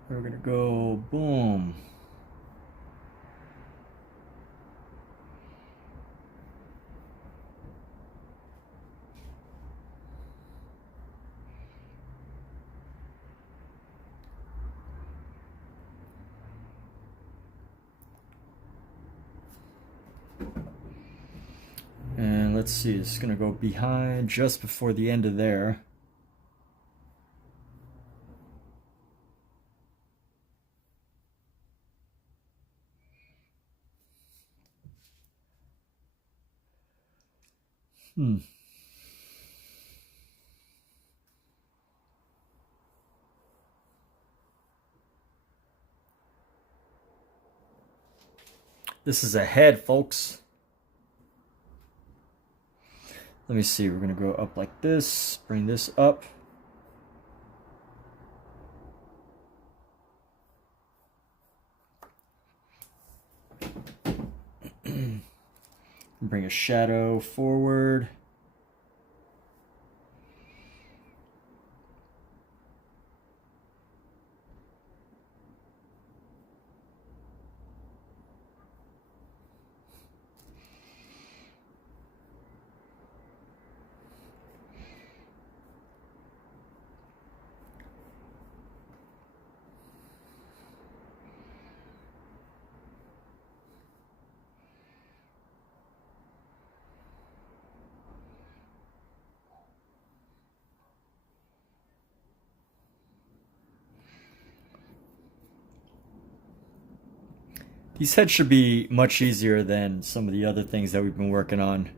We're gonna go boom. And let's see, it's gonna go behind just before the end of there. This is a head, folks. Let me see, we're gonna go up like this, bring this up. Bring a shadow forward. These heads should be much easier than some of the other things that we've been working on.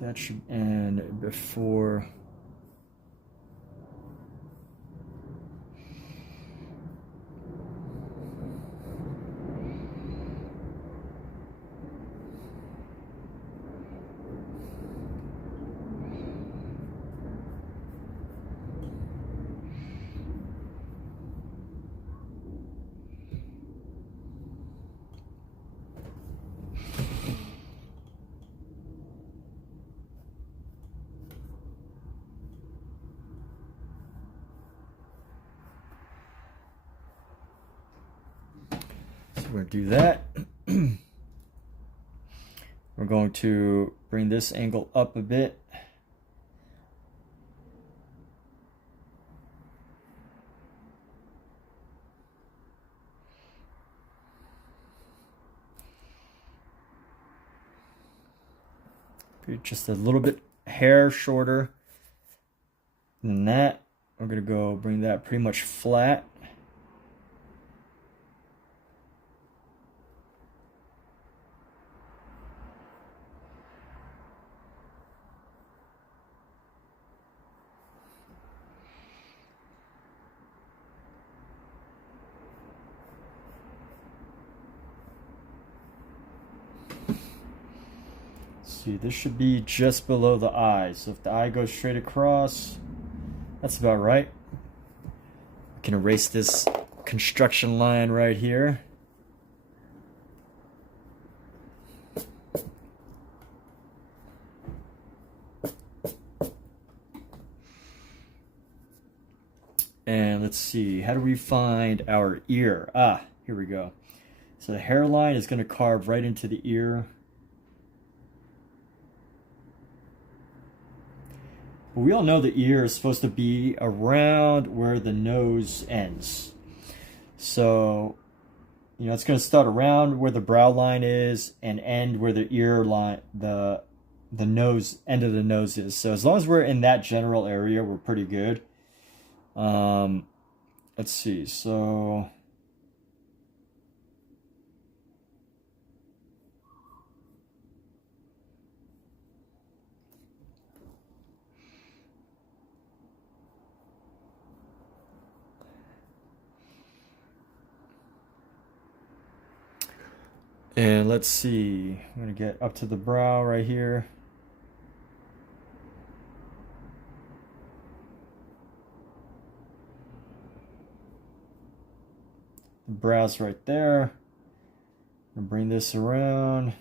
That should end before. We're going to do that. We're going to bring this angle up a bit. Just a little bit hair shorter than that. We're going to go bring that pretty much flat. See, this should be just below the eye. So if the eye goes straight across, that's about right. We can erase this construction line right here. And let's see, how do we find our ear? Ah, here we go. So the hairline is going to carve right into the ear. But we all know the ear is supposed to be around where the nose ends. So, you know, it's going to start around where the brow line is and end where the ear line, the nose, end of the nose is. So as long as we're in that general area, we're pretty good. Let's see, so and let's see, I'm going to get up to the brow right here. The brow's right there. And bring this around.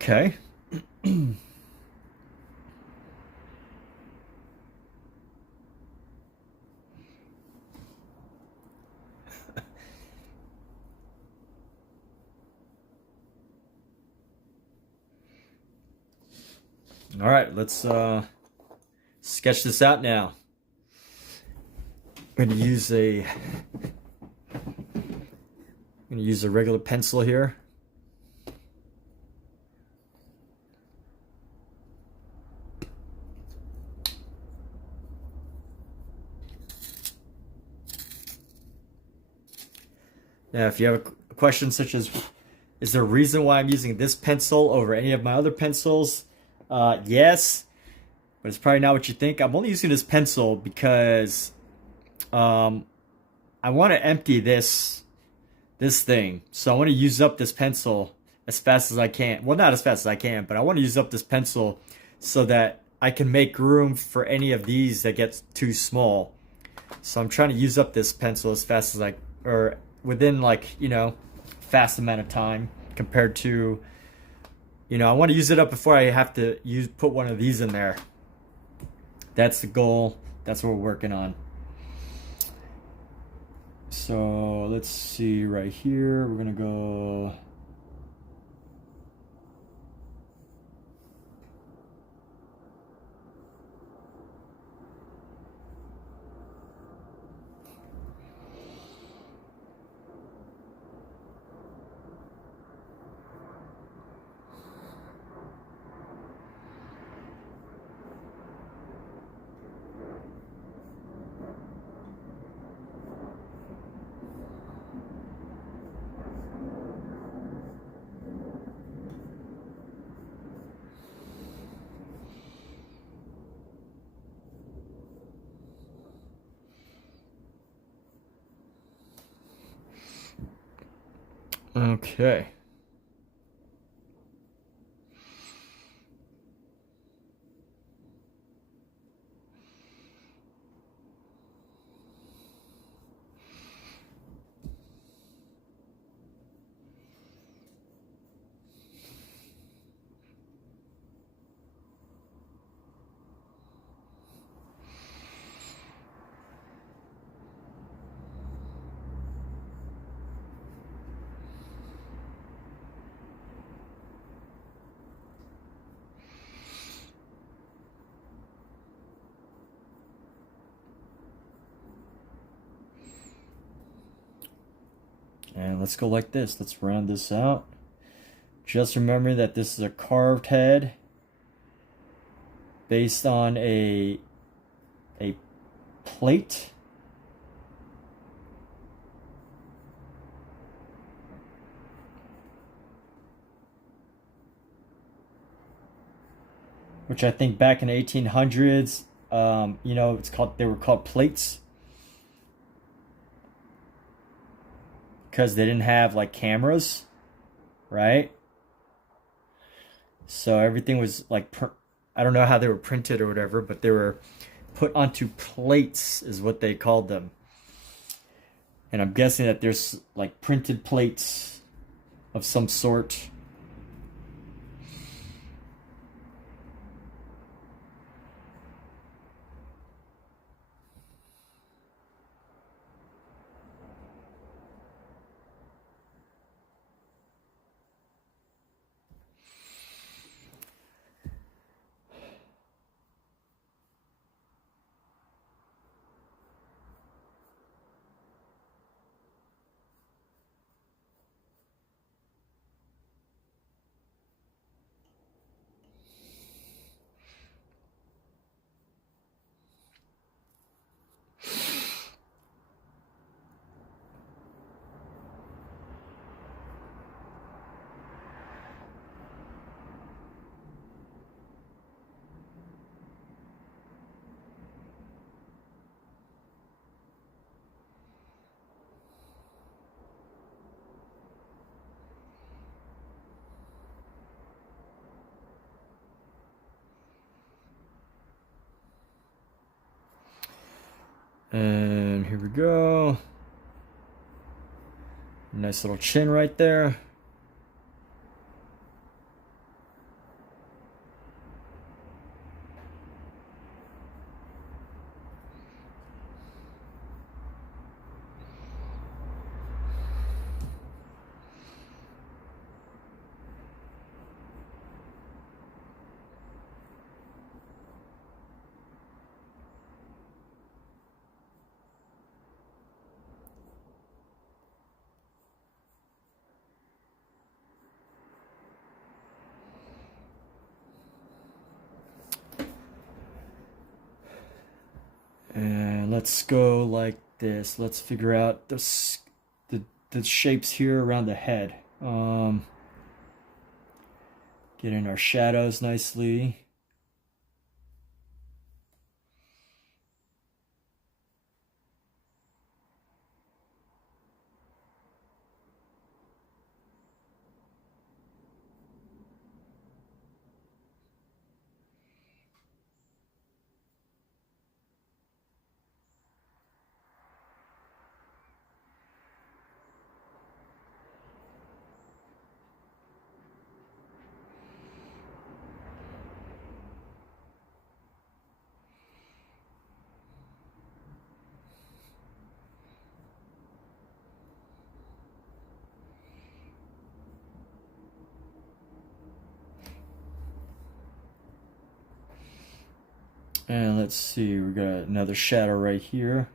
Okay. All right, let's sketch this out now. I'm going to use a regular pencil here. Now, if you have a question such as, is there a reason why I'm using this pencil over any of my other pencils? Yes, but it's probably not what you think. I'm only using this pencil because I want to empty this thing. So I want to use up this pencil as fast as I can. Well, not as fast as I can, but I want to use up this pencil so that I can make room for any of these that gets too small. So I'm trying to use up this pencil as fast as or within like, you know, fast amount of time compared to, you know, I want to use it up before I have to put one of these in there. That's the goal. That's what we're working on. So let's see right here. We're gonna go. Okay. And let's go like this. Let's round this out. Just remember that this is a carved head based on a plate. Which I think back in the 1800s, you know, they were called plates. Because they didn't have like cameras, right? So everything was like, I don't know how they were printed or whatever, but they were put onto plates is what they called them. And I'm guessing that there's like printed plates of some sort. And here we go. Nice little chin right there. And let's go like this. Let's figure out the shapes here around the head. Get in our shadows nicely. And let's see, we got another shadow right here.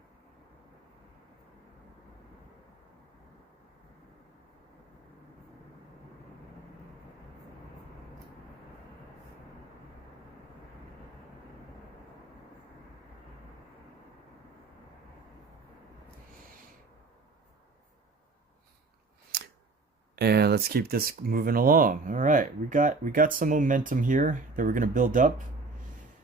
And let's keep this moving along. All right, we got some momentum here that we're gonna build up.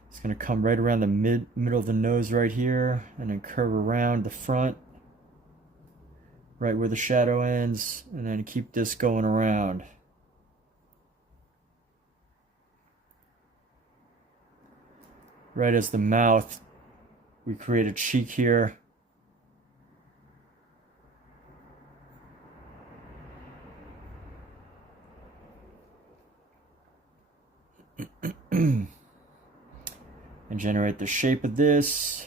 It's gonna come right around the middle of the nose right here, and then curve around the front, right where the shadow ends, and then keep this going around. Right as the mouth, we create a cheek here. And generate the shape of this.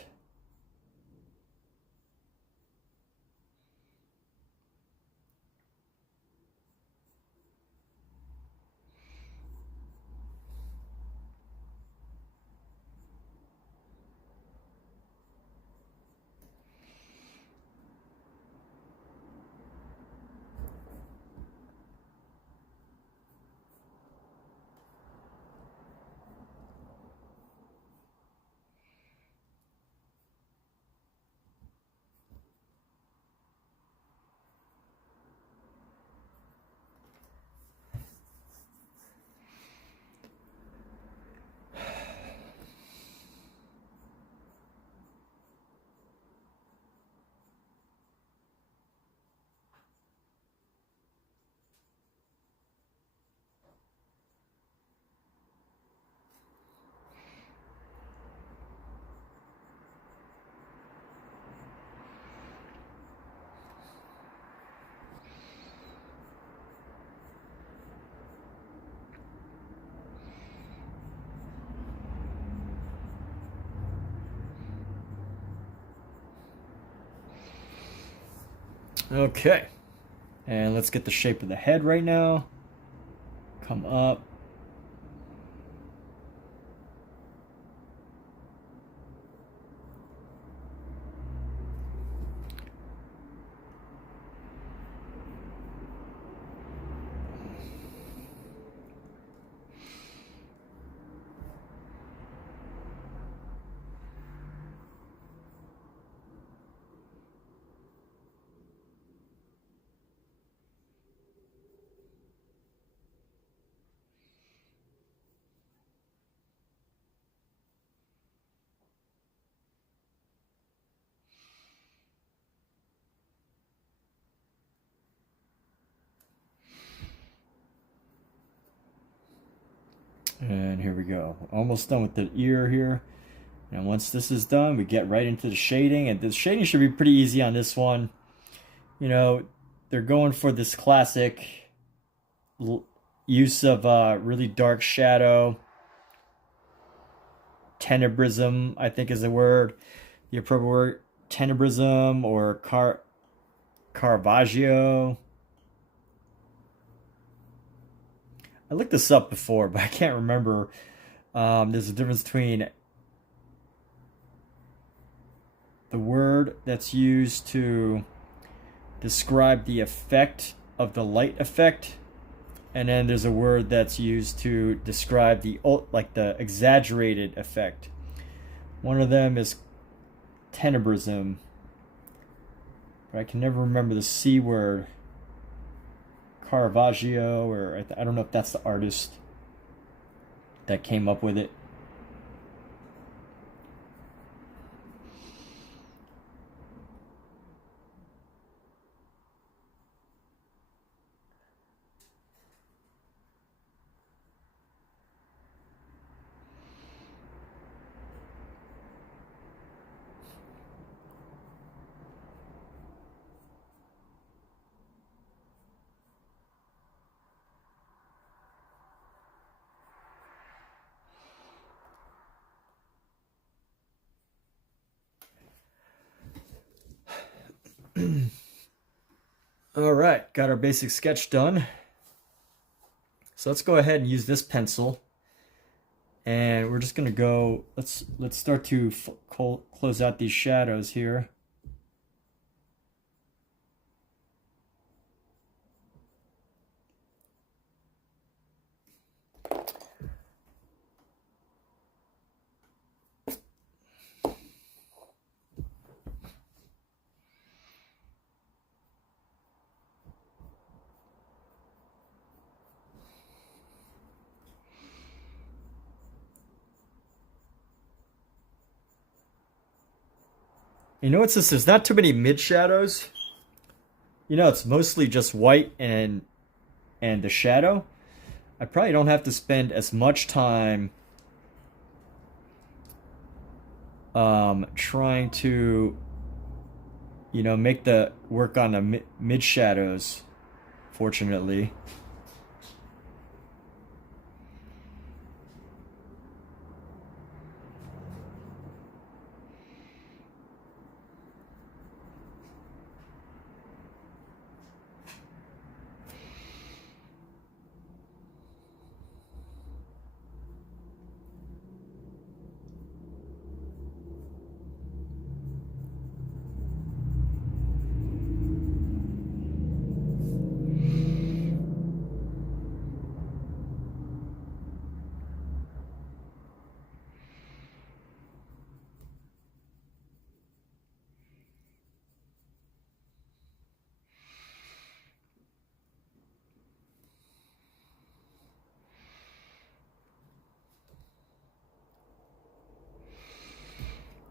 Okay, and let's get the shape of the head right now. Come up. And here we go. Almost done with the ear here. And once this is done, we get right into the shading. And the shading should be pretty easy on this one. You know, they're going for this classic use of really dark shadow. Tenebrism, I think is the word. The appropriate word. Tenebrism or Caravaggio. I looked this up before, but I can't remember. There's a difference between the word that's used to describe the effect of the light effect, and then there's a word that's used to describe the exaggerated effect. One of them is tenebrism, but I can never remember the C word. Caravaggio, or I don't know if that's the artist that came up with it. All right, got our basic sketch done. So let's go ahead and use this pencil And we're just gonna go, let's start to close out these shadows here. You know what's this? There's not too many mid shadows. You know, it's mostly just white and the shadow. I probably don't have to spend as much time trying to, you know, make the work on the mid shadows, fortunately.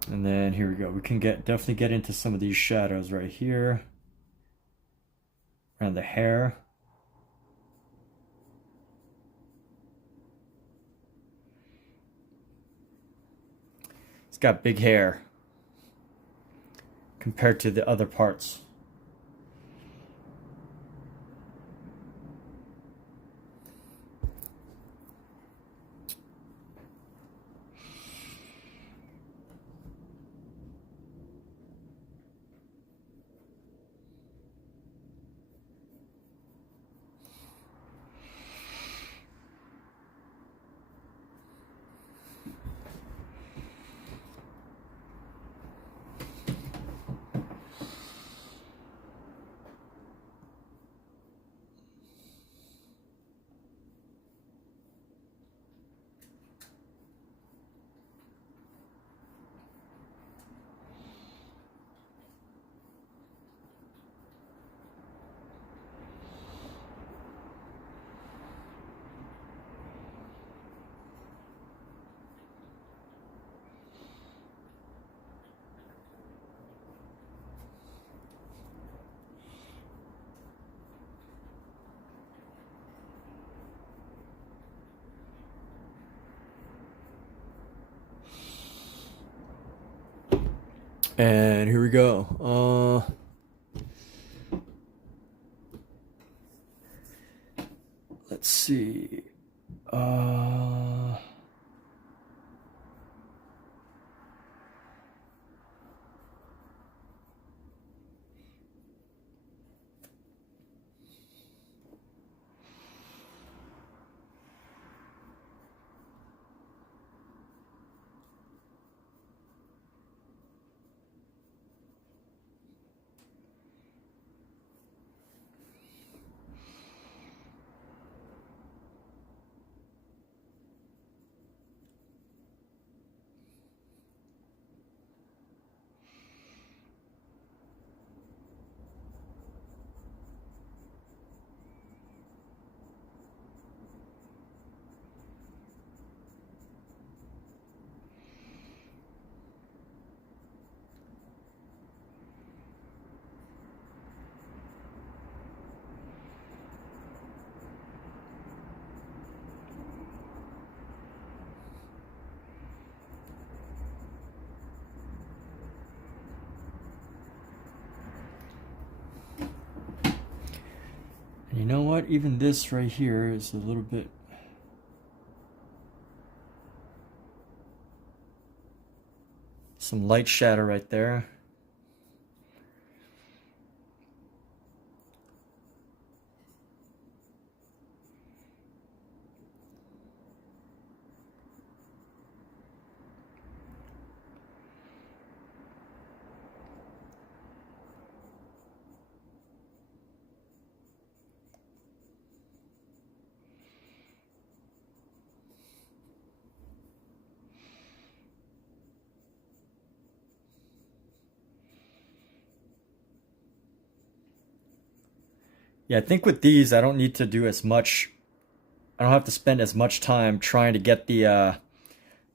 And then here we go. We can definitely get into some of these shadows right here around the hair. It's got big hair compared to the other parts. And here we go. Let's see. You know what? Even this right here is a little bit... some light shadow right there. Yeah, I think with these, I don't need to do as much. I don't have to spend as much time trying to get the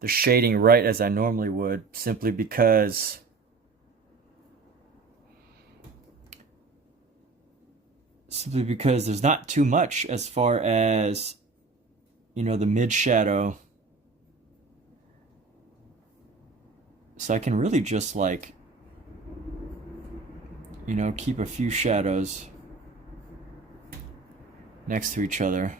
shading right as I normally would, simply because there's not too much as far as, you know, the mid shadow. So I can really just, like, you know, keep a few shadows next to each other.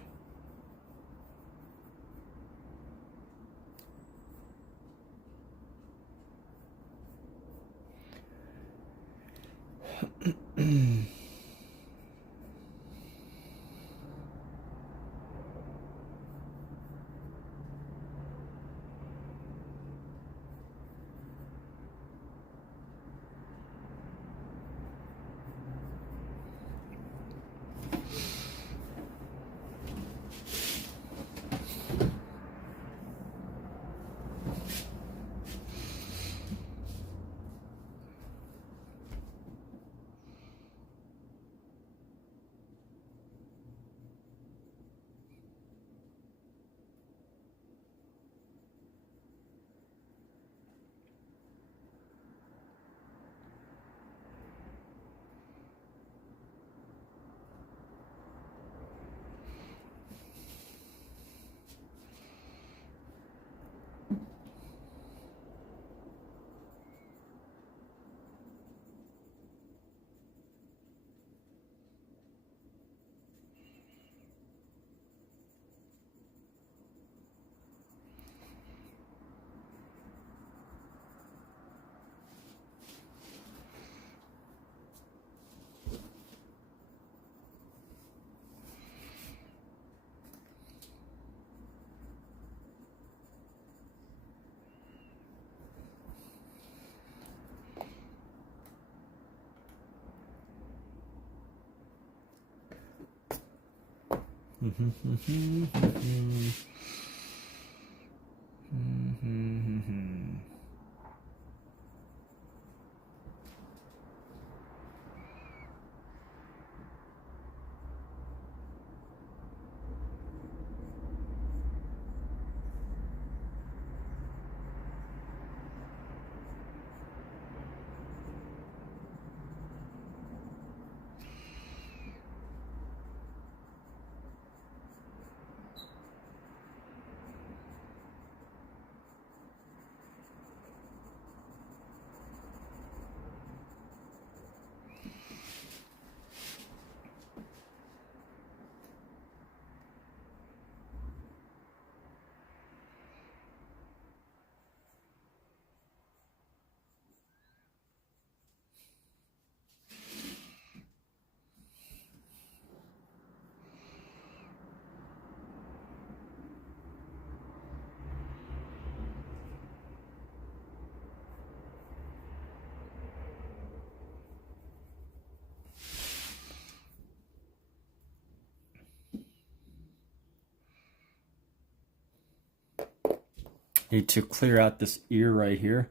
Need to clear out this ear right here.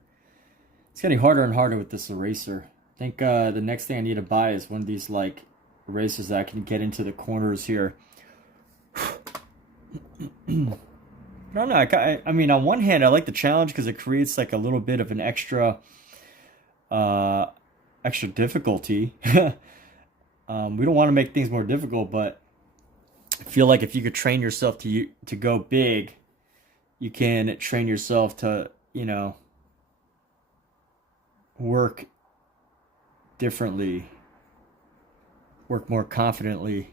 It's getting harder and harder with this eraser. I think the next thing I need to buy is one of these, like, erasers that I can get into the corners here. I don't know. I mean, on one hand, I like the challenge because it creates, like, a little bit of an extra difficulty. We don't want to make things more difficult, but I feel like if you could train yourself to go big, you can train yourself to, you know, work differently, work more confidently.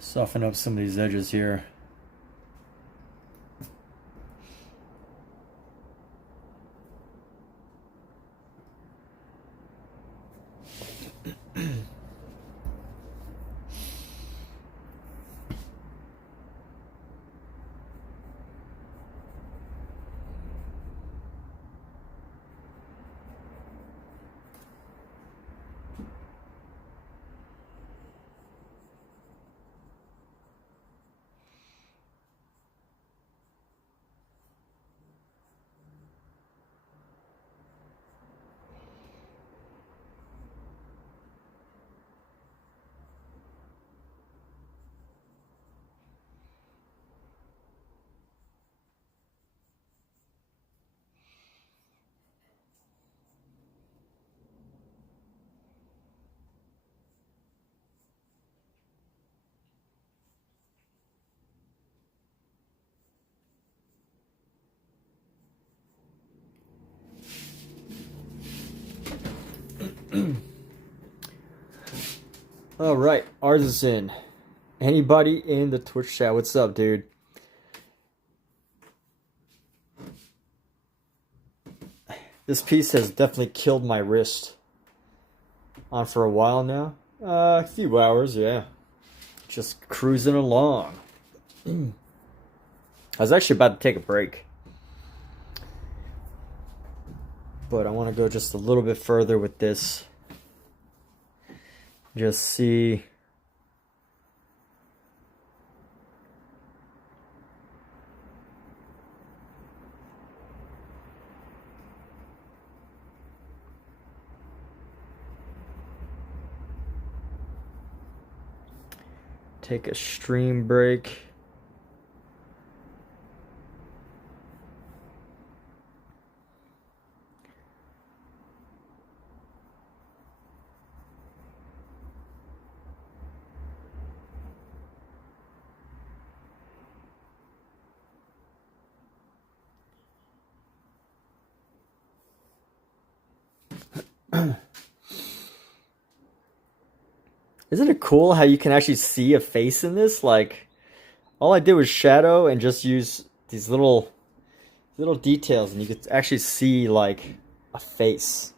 Soften up some of these edges here. All right, Artisan. Anybody in the Twitch chat? What's up, dude? This piece has definitely killed my wrist. On for a while now. A few hours, yeah. Just cruising along. I was actually about to take a break. But I want to go just a little bit further with this. Just see. Take a stream break. Isn't it cool how you can actually see a face in this? Like, all I did was shadow and just use these little details, and you could actually see like a face.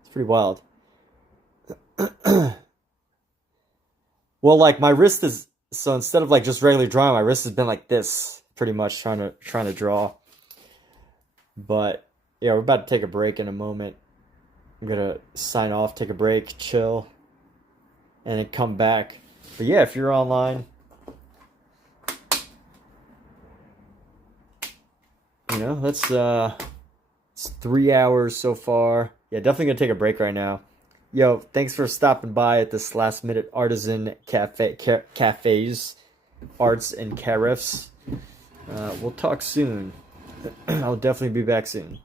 It's pretty wild. Well, like my wrist is, so instead of like just regularly drawing, my wrist has been like this pretty much trying to draw. But yeah, we're about to take a break in a moment. I'm gonna sign off, take a break, chill, and then come back. But yeah, if you're online, you know, it's 3 hours so far. Yeah, definitely gonna take a break right now. Yo, thanks for stopping by at this last minute Artisan cafes, arts and carifs. We'll talk soon. I'll definitely be back soon.